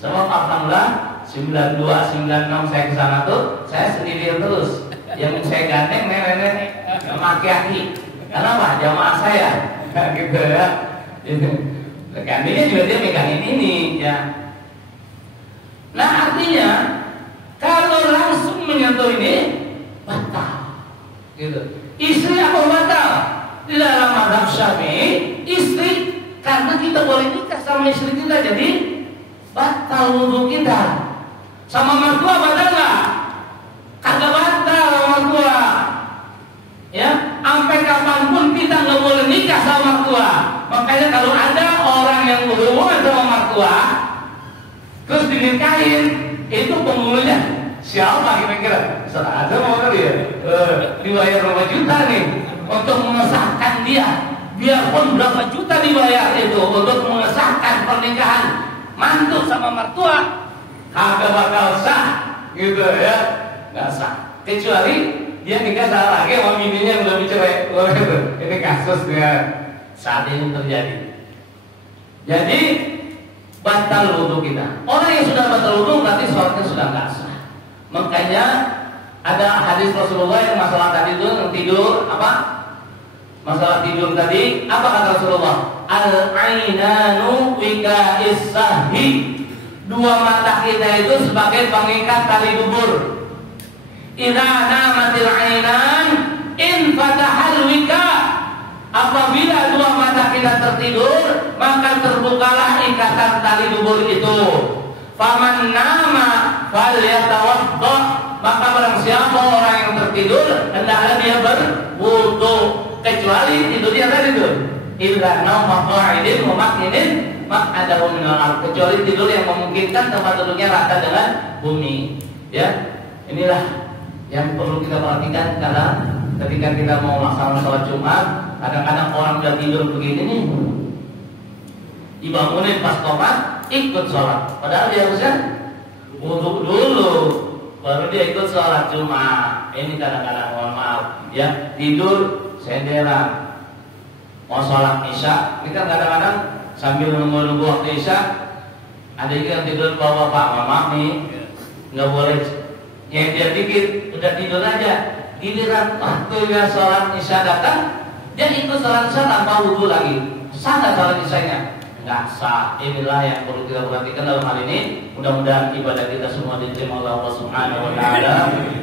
Sebab alhamdulillah 92, 96 saya kesana tuh, saya sendiri terus. Yang saya gandeng nenek-nenek sama aki-aki. Kenapa? Jamaah saya, gitu ya. Gandengannya juga dia megangin ini, ya. Nah artinya kalau langsung menyentuh ini batal, gitu. Istri apa batal? Di dalam mazhab Syafi'i, istri karena kita boleh nikah sama istri kita, jadi batal wudu kita. Sama mertua batal nggak? Kagak batal sama mertua. Ya, sampai kapanpun kita nggak boleh nikah sama mertua. Makanya kalau ada orang yang berhubungan sama mertua terus dinikahin, itu pembunuhnya siapa kira-kira? Salah aja mau kali ya, dibayar berapa juta nih untuk mengesahkan dia. Biarpun berapa juta dibayar itu untuk mengesahkan pernikahan mantu sama mertua, kagak bakal sah, gitu ya, nggak sah. Kecuali dia nikah salah lagi sama bininya yang udah dicerai. Ini kasusnya saat ini terjadi. Jadi batal wudu kita. Orang yang sudah batal wudu berarti sholatnya sudah nggak sah. Makanya ada hadis Rasulullah yang masalah tadi itu yang tidur apa? Masalah tidur tadi apa kata Rasulullah? Al-ainanu wika'is sahih. Dua mata kita itu sebagai pengikat tali dubur. Idza namatil ainan in fatahal wika. Apabila dua mata kita tertidur, maka terbukalah ikatan tali dubur itu. Faman nama falyatawadda. Maka barang siapa orang yang tertidur, hendaklah dia berwudu. Kecuali tidurnya tadi itu. Illa nauma qa'idin wa maq'idin maq'adahu min al-ard. Kecuali tidur yang memungkinkan tempat duduknya rata dengan bumi. Ya, inilah yang perlu kita perhatikan karena ketika kita mau melaksanakan sholat Jumat, kadang-kadang orang udah tidur begini nih, dibangunin pas qomat ikut sholat. Padahal dia harusnya wudu dulu, baru dia ikut sholat Jumat. Ini kadang-kadang mohon maaf, ya tidur senderan. Mau sholat Isya, kita kadang-kadang sambil menunggu waktu Isya, ada juga yang tidur bawa bapak, maaf nih, nggak boleh nyender dikit, udah tidur aja. Giliran waktunya sholat Isya datang, dia ikut sholat Isya tanpa wudu lagi. Sah nggak sholat Isyanya? Nggak sah. Inilah yang perlu kita perhatikan dalam hal ini. Mudah-mudahan ibadah kita semua diterima oleh Allah Subhanahu Wa Taala.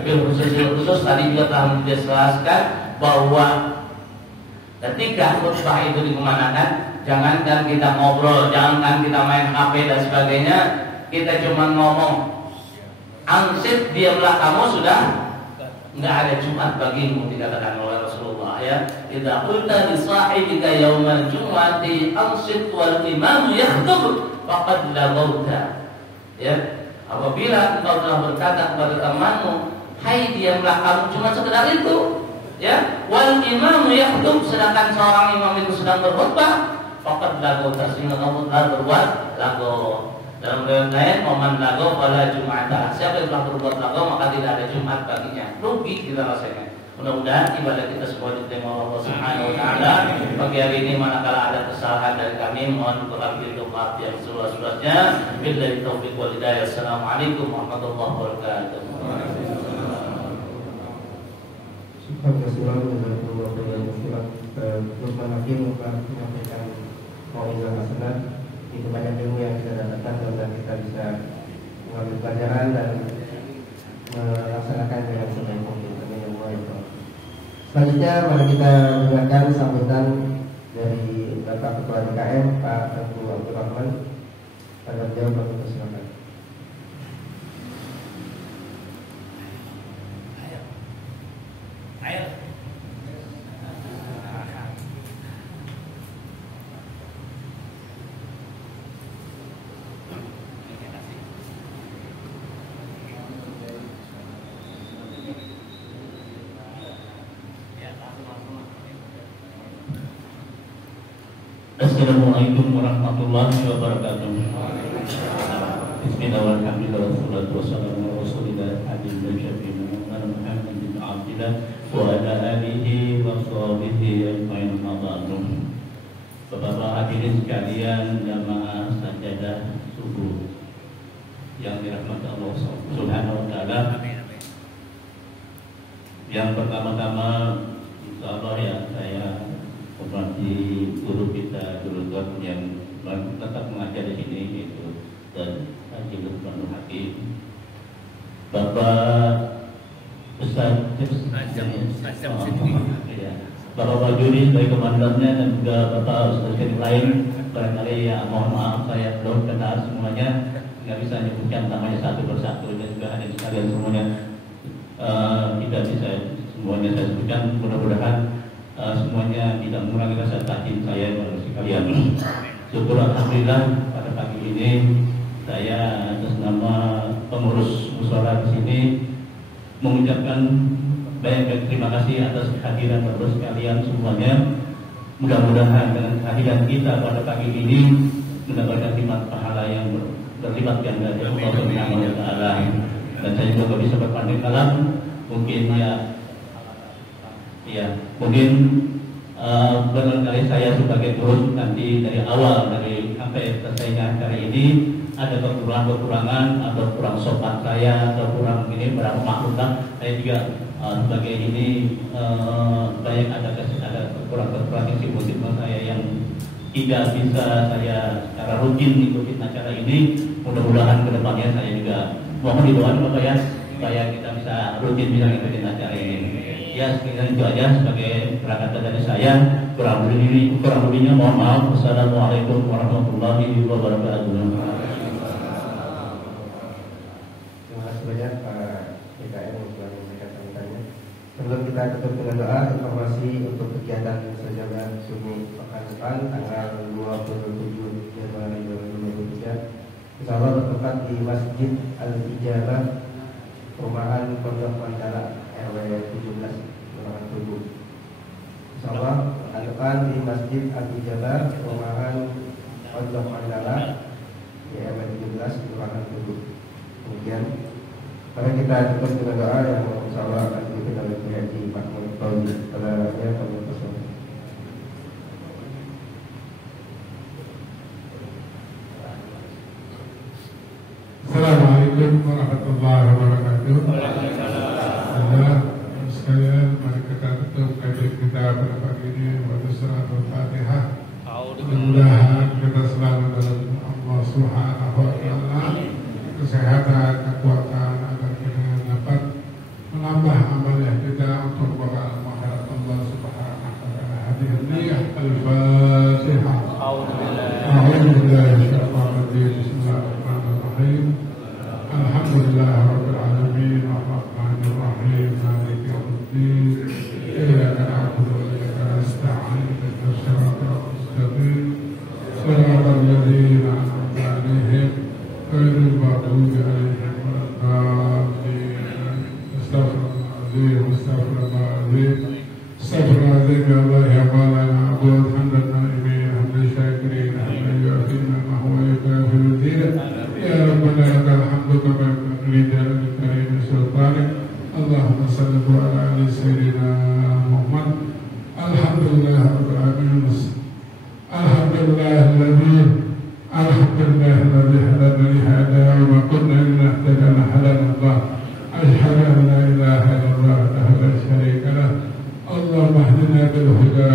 Khusus tadi juga telah dijelaskan bahwa ketika khutbah itu dikemanakan, jangankan kita ngobrol, jangankan kita main HP dan sebagainya, kita cuma ngomong angsit diamlah kamu sudah nggak ada Jumat bagimu, dikatakan oleh Rasulullah ya. Idza qulta li sahibika yaumal jum'ati angsit wal imam yakhtub faqad laghawta. Ya, apabila engkau telah berkata kepada temanmu, hai diamlah kamu, cuma sekedar itu. Ya, wal imam yakhtub, sedangkan seorang imam itu sedang berkhutbah, faqad laghawta, sehingga kamu telah berbuat lagu. Dalam riwayat lain, "Oman lago fala jum'ata." Siapa yang telah berbuat lago maka tidak ada Jumat baginya. Rugi kita rasanya. Mudah-mudahan ibadah kita semua diterima Allah Subhanahu wa taala. Pagi hari ini manakala ada kesalahan dari kami, mohon berkabul maaf yang seluas-luasnya. Billahi taufiq wal hidayah. Assalamualaikum warahmatullahi wabarakatuh. Menyampaikan mau'izah hasanah. Itu banyak ilmu yang kita dapatkan dan kita bisa mengambil pelajaran dan melaksanakan dengan sebaik mungkin. Selanjutnya mari kita dengarkan sambutan dari Bapak Ketua DKM Pak Teguh Abdul Rahman. Pada beliau kami persilakan. Assalamualaikum warahmatullahi wabarakatuh. Bismillah walhamdulillah wassalatu wassalamu ala rasulillah hadis dan syafi'ina Muhammad bin Abdillah wa ala alihi wa sahbihi ajma'in amma ba'du. Bapak-bapak hadirin sekalian jamaah sajadah subuh yang dirahmati Allah Subhanahu wa taala. Yang pertama-tama insyaallah ya saya hormati guru kita, guru Gon yang tetap mengajar di sini, yaitu dan Haji Lukmanul Hakim, Bapak Ustaz Bapak Bajuri sebagai komandannya dan juga Bapak Ustaz yang lain. Barangkali ya mohon maaf saya belum kenal semuanya, nggak bisa menyebutkan namanya satu persatu, dan juga ada sekalian semuanya tidak bisa semuanya saya sebutkan. Mudah-mudahan semuanya tidak mengurangi rasa takjub saya kepada sekalian. Syukur alhamdulillah pada pagi ini saya atas nama pengurus musyawarah di sini mengucapkan banyak terima kasih atas kehadiran Bapak sekalian semuanya. Mudah-mudahan dengan kehadiran kita pada pagi ini mendapatkan nikmat pahala yang berlipat ganda dari Allah Subhanahu wa taala. Dan saya juga bisa berpandang kalam mungkin mungkin barangkali saya sebagai guru nanti dari awal dari sampai selesainya acara ini ada kekurangan atau kurang sopan saya atau kurang ini berapa maklumlah saya juga sebagai ini banyak ada kekurangan sifat saya yang tidak bisa saya secara rutin ikutin acara ini. Mudah-mudahan kedepannya saya juga mohon didoakan Bapak ya supaya kita bisa rutin bisa ikutin acara ini. Ya, sekian itu aja sebagai perangkat dari saya. Kurang lebihnya mohon maaf. Wassalamualaikum warahmatullahi wabarakatuh. Terima kasih banyak Pak DKM yang telah memberikan sambutannya. Sebelum kita tutup dengan doa, informasi untuk kegiatan Sajabah Subuh pekan depan tanggal 27 Januari 2023. Insyaallah bertempat di Masjid Al-Ijabah, Perumahan Pondok Mandala RW 17 Kelurahan Tugu. Insyaallah pekan depan di Masjid Al-Ijabah, Perumahan Pondok Mandala di RW 17 Kelurahan Tugu. Kemudian mari kita tutup dengan doa yang insyaallah akan dipimpin oleh Haji Mahmud Fauzi. Selanjutnya kami pesan. Assalamualaikum warahmatullahi wabarakatuh. Sekalian, mari kita tutup kajian kita pada pagi ini dengan surat Al-Fatihah. Mudah-mudahan kita selalu dalam Allah Subhanahu wa taala kesehatan, kekuatan agar kita dapat menambah amalan kita untuk bekal akhirat Allah Subhanahu wa taala. Hadirin niyah Al-Fatihah. Bismillahirrahmanirrahim. Alhamdulillahirabbil alamin arrahmanir rahim maliki yaumiddin iyyaka na'budu wa iyyaka nasta'in ihdinas siratal mustaqim siratal ladzina an'amta 'alaihim ghairil maghdubi 'alaihim waladdallin. Astaghfirullahaladzim ya Allah ya Maulana abud hamdan na'imin hamdan syakirin hamdan yu'afina ma huwa yukafiru dzina يا ربنا لك الحمد كما ينبغي لجلالك كريم سلطانك. اللهم صل على آل سيدنا محمد. الحمد لله رب العالمين. الحمد لله الذي هدانا لهذا وما كنا لنهتدي لولا أن الله. أشهد أن لا إله إلا الله وحده لا شريك له. اللهم اهدنا بالهدى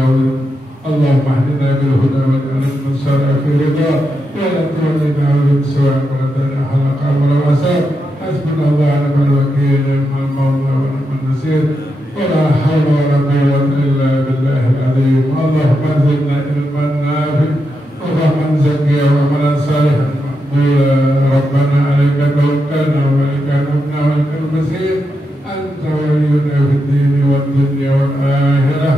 واجعلنا من سارع في رضا ولا تولنا من سوء ولا تدع حلقا ولا وساد. حسبنا الله ونعم الوكيل، نعم المولى ونعم النصير، ولا حول ولا قوة إلا بالله العظيم. اللهم زدنا علما نافعا وفهما زكيا وعملا صالحا مقبولا. ربنا عليك توكلنا وإليك أنبنا وإليك المصير. أنت ولينا في الدين والدنيا والآخرة.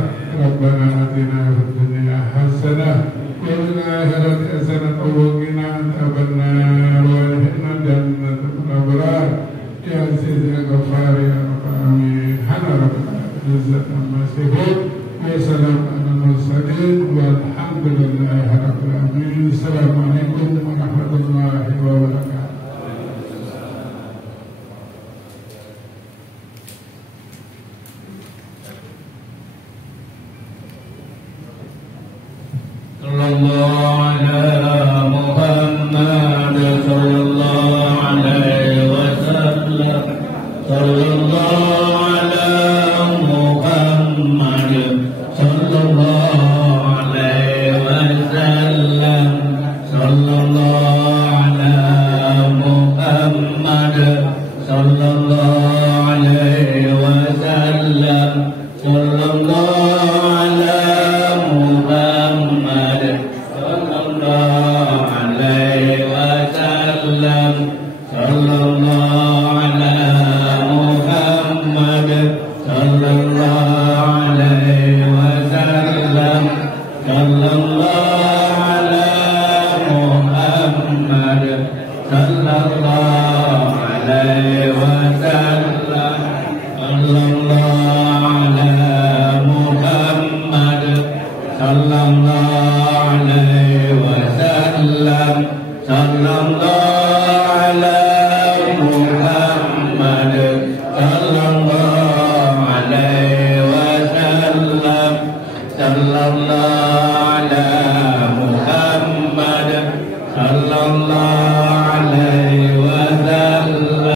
ربنا آتنا في الدنيا حسنة وفي الآخرة حسنة وقنا عذاب النار وادخلنا جنة الأبرار. يا عزيز يا غفار يا رب العالمين. سبحان ربك رب العزة عما يصفون وسلام على المرسلين والحمد لله رب العالمين. السلام عليكم ورحمة الله وبركاته. Sallallahu ala Muhammad, sallallahu alaihi wasallam, sallallahu ala Muhammad, sallallahu alaihi wasallam, sallallahu ala Muhammad, sallallahu alaihi wasallam, sallallahu ala Muhammad, sallallahu alaihi wasallam, sallallahu ala Muhammad, sallallahu alaihi wasallam, sallallahu ala Muhammad, sallallahu alaihi wasallam, sallallahu ala Muhammad, sallallahu alaihi wasallam, sallallahu ala Muhammad, sallallahu alaihi wasallam, sallallahu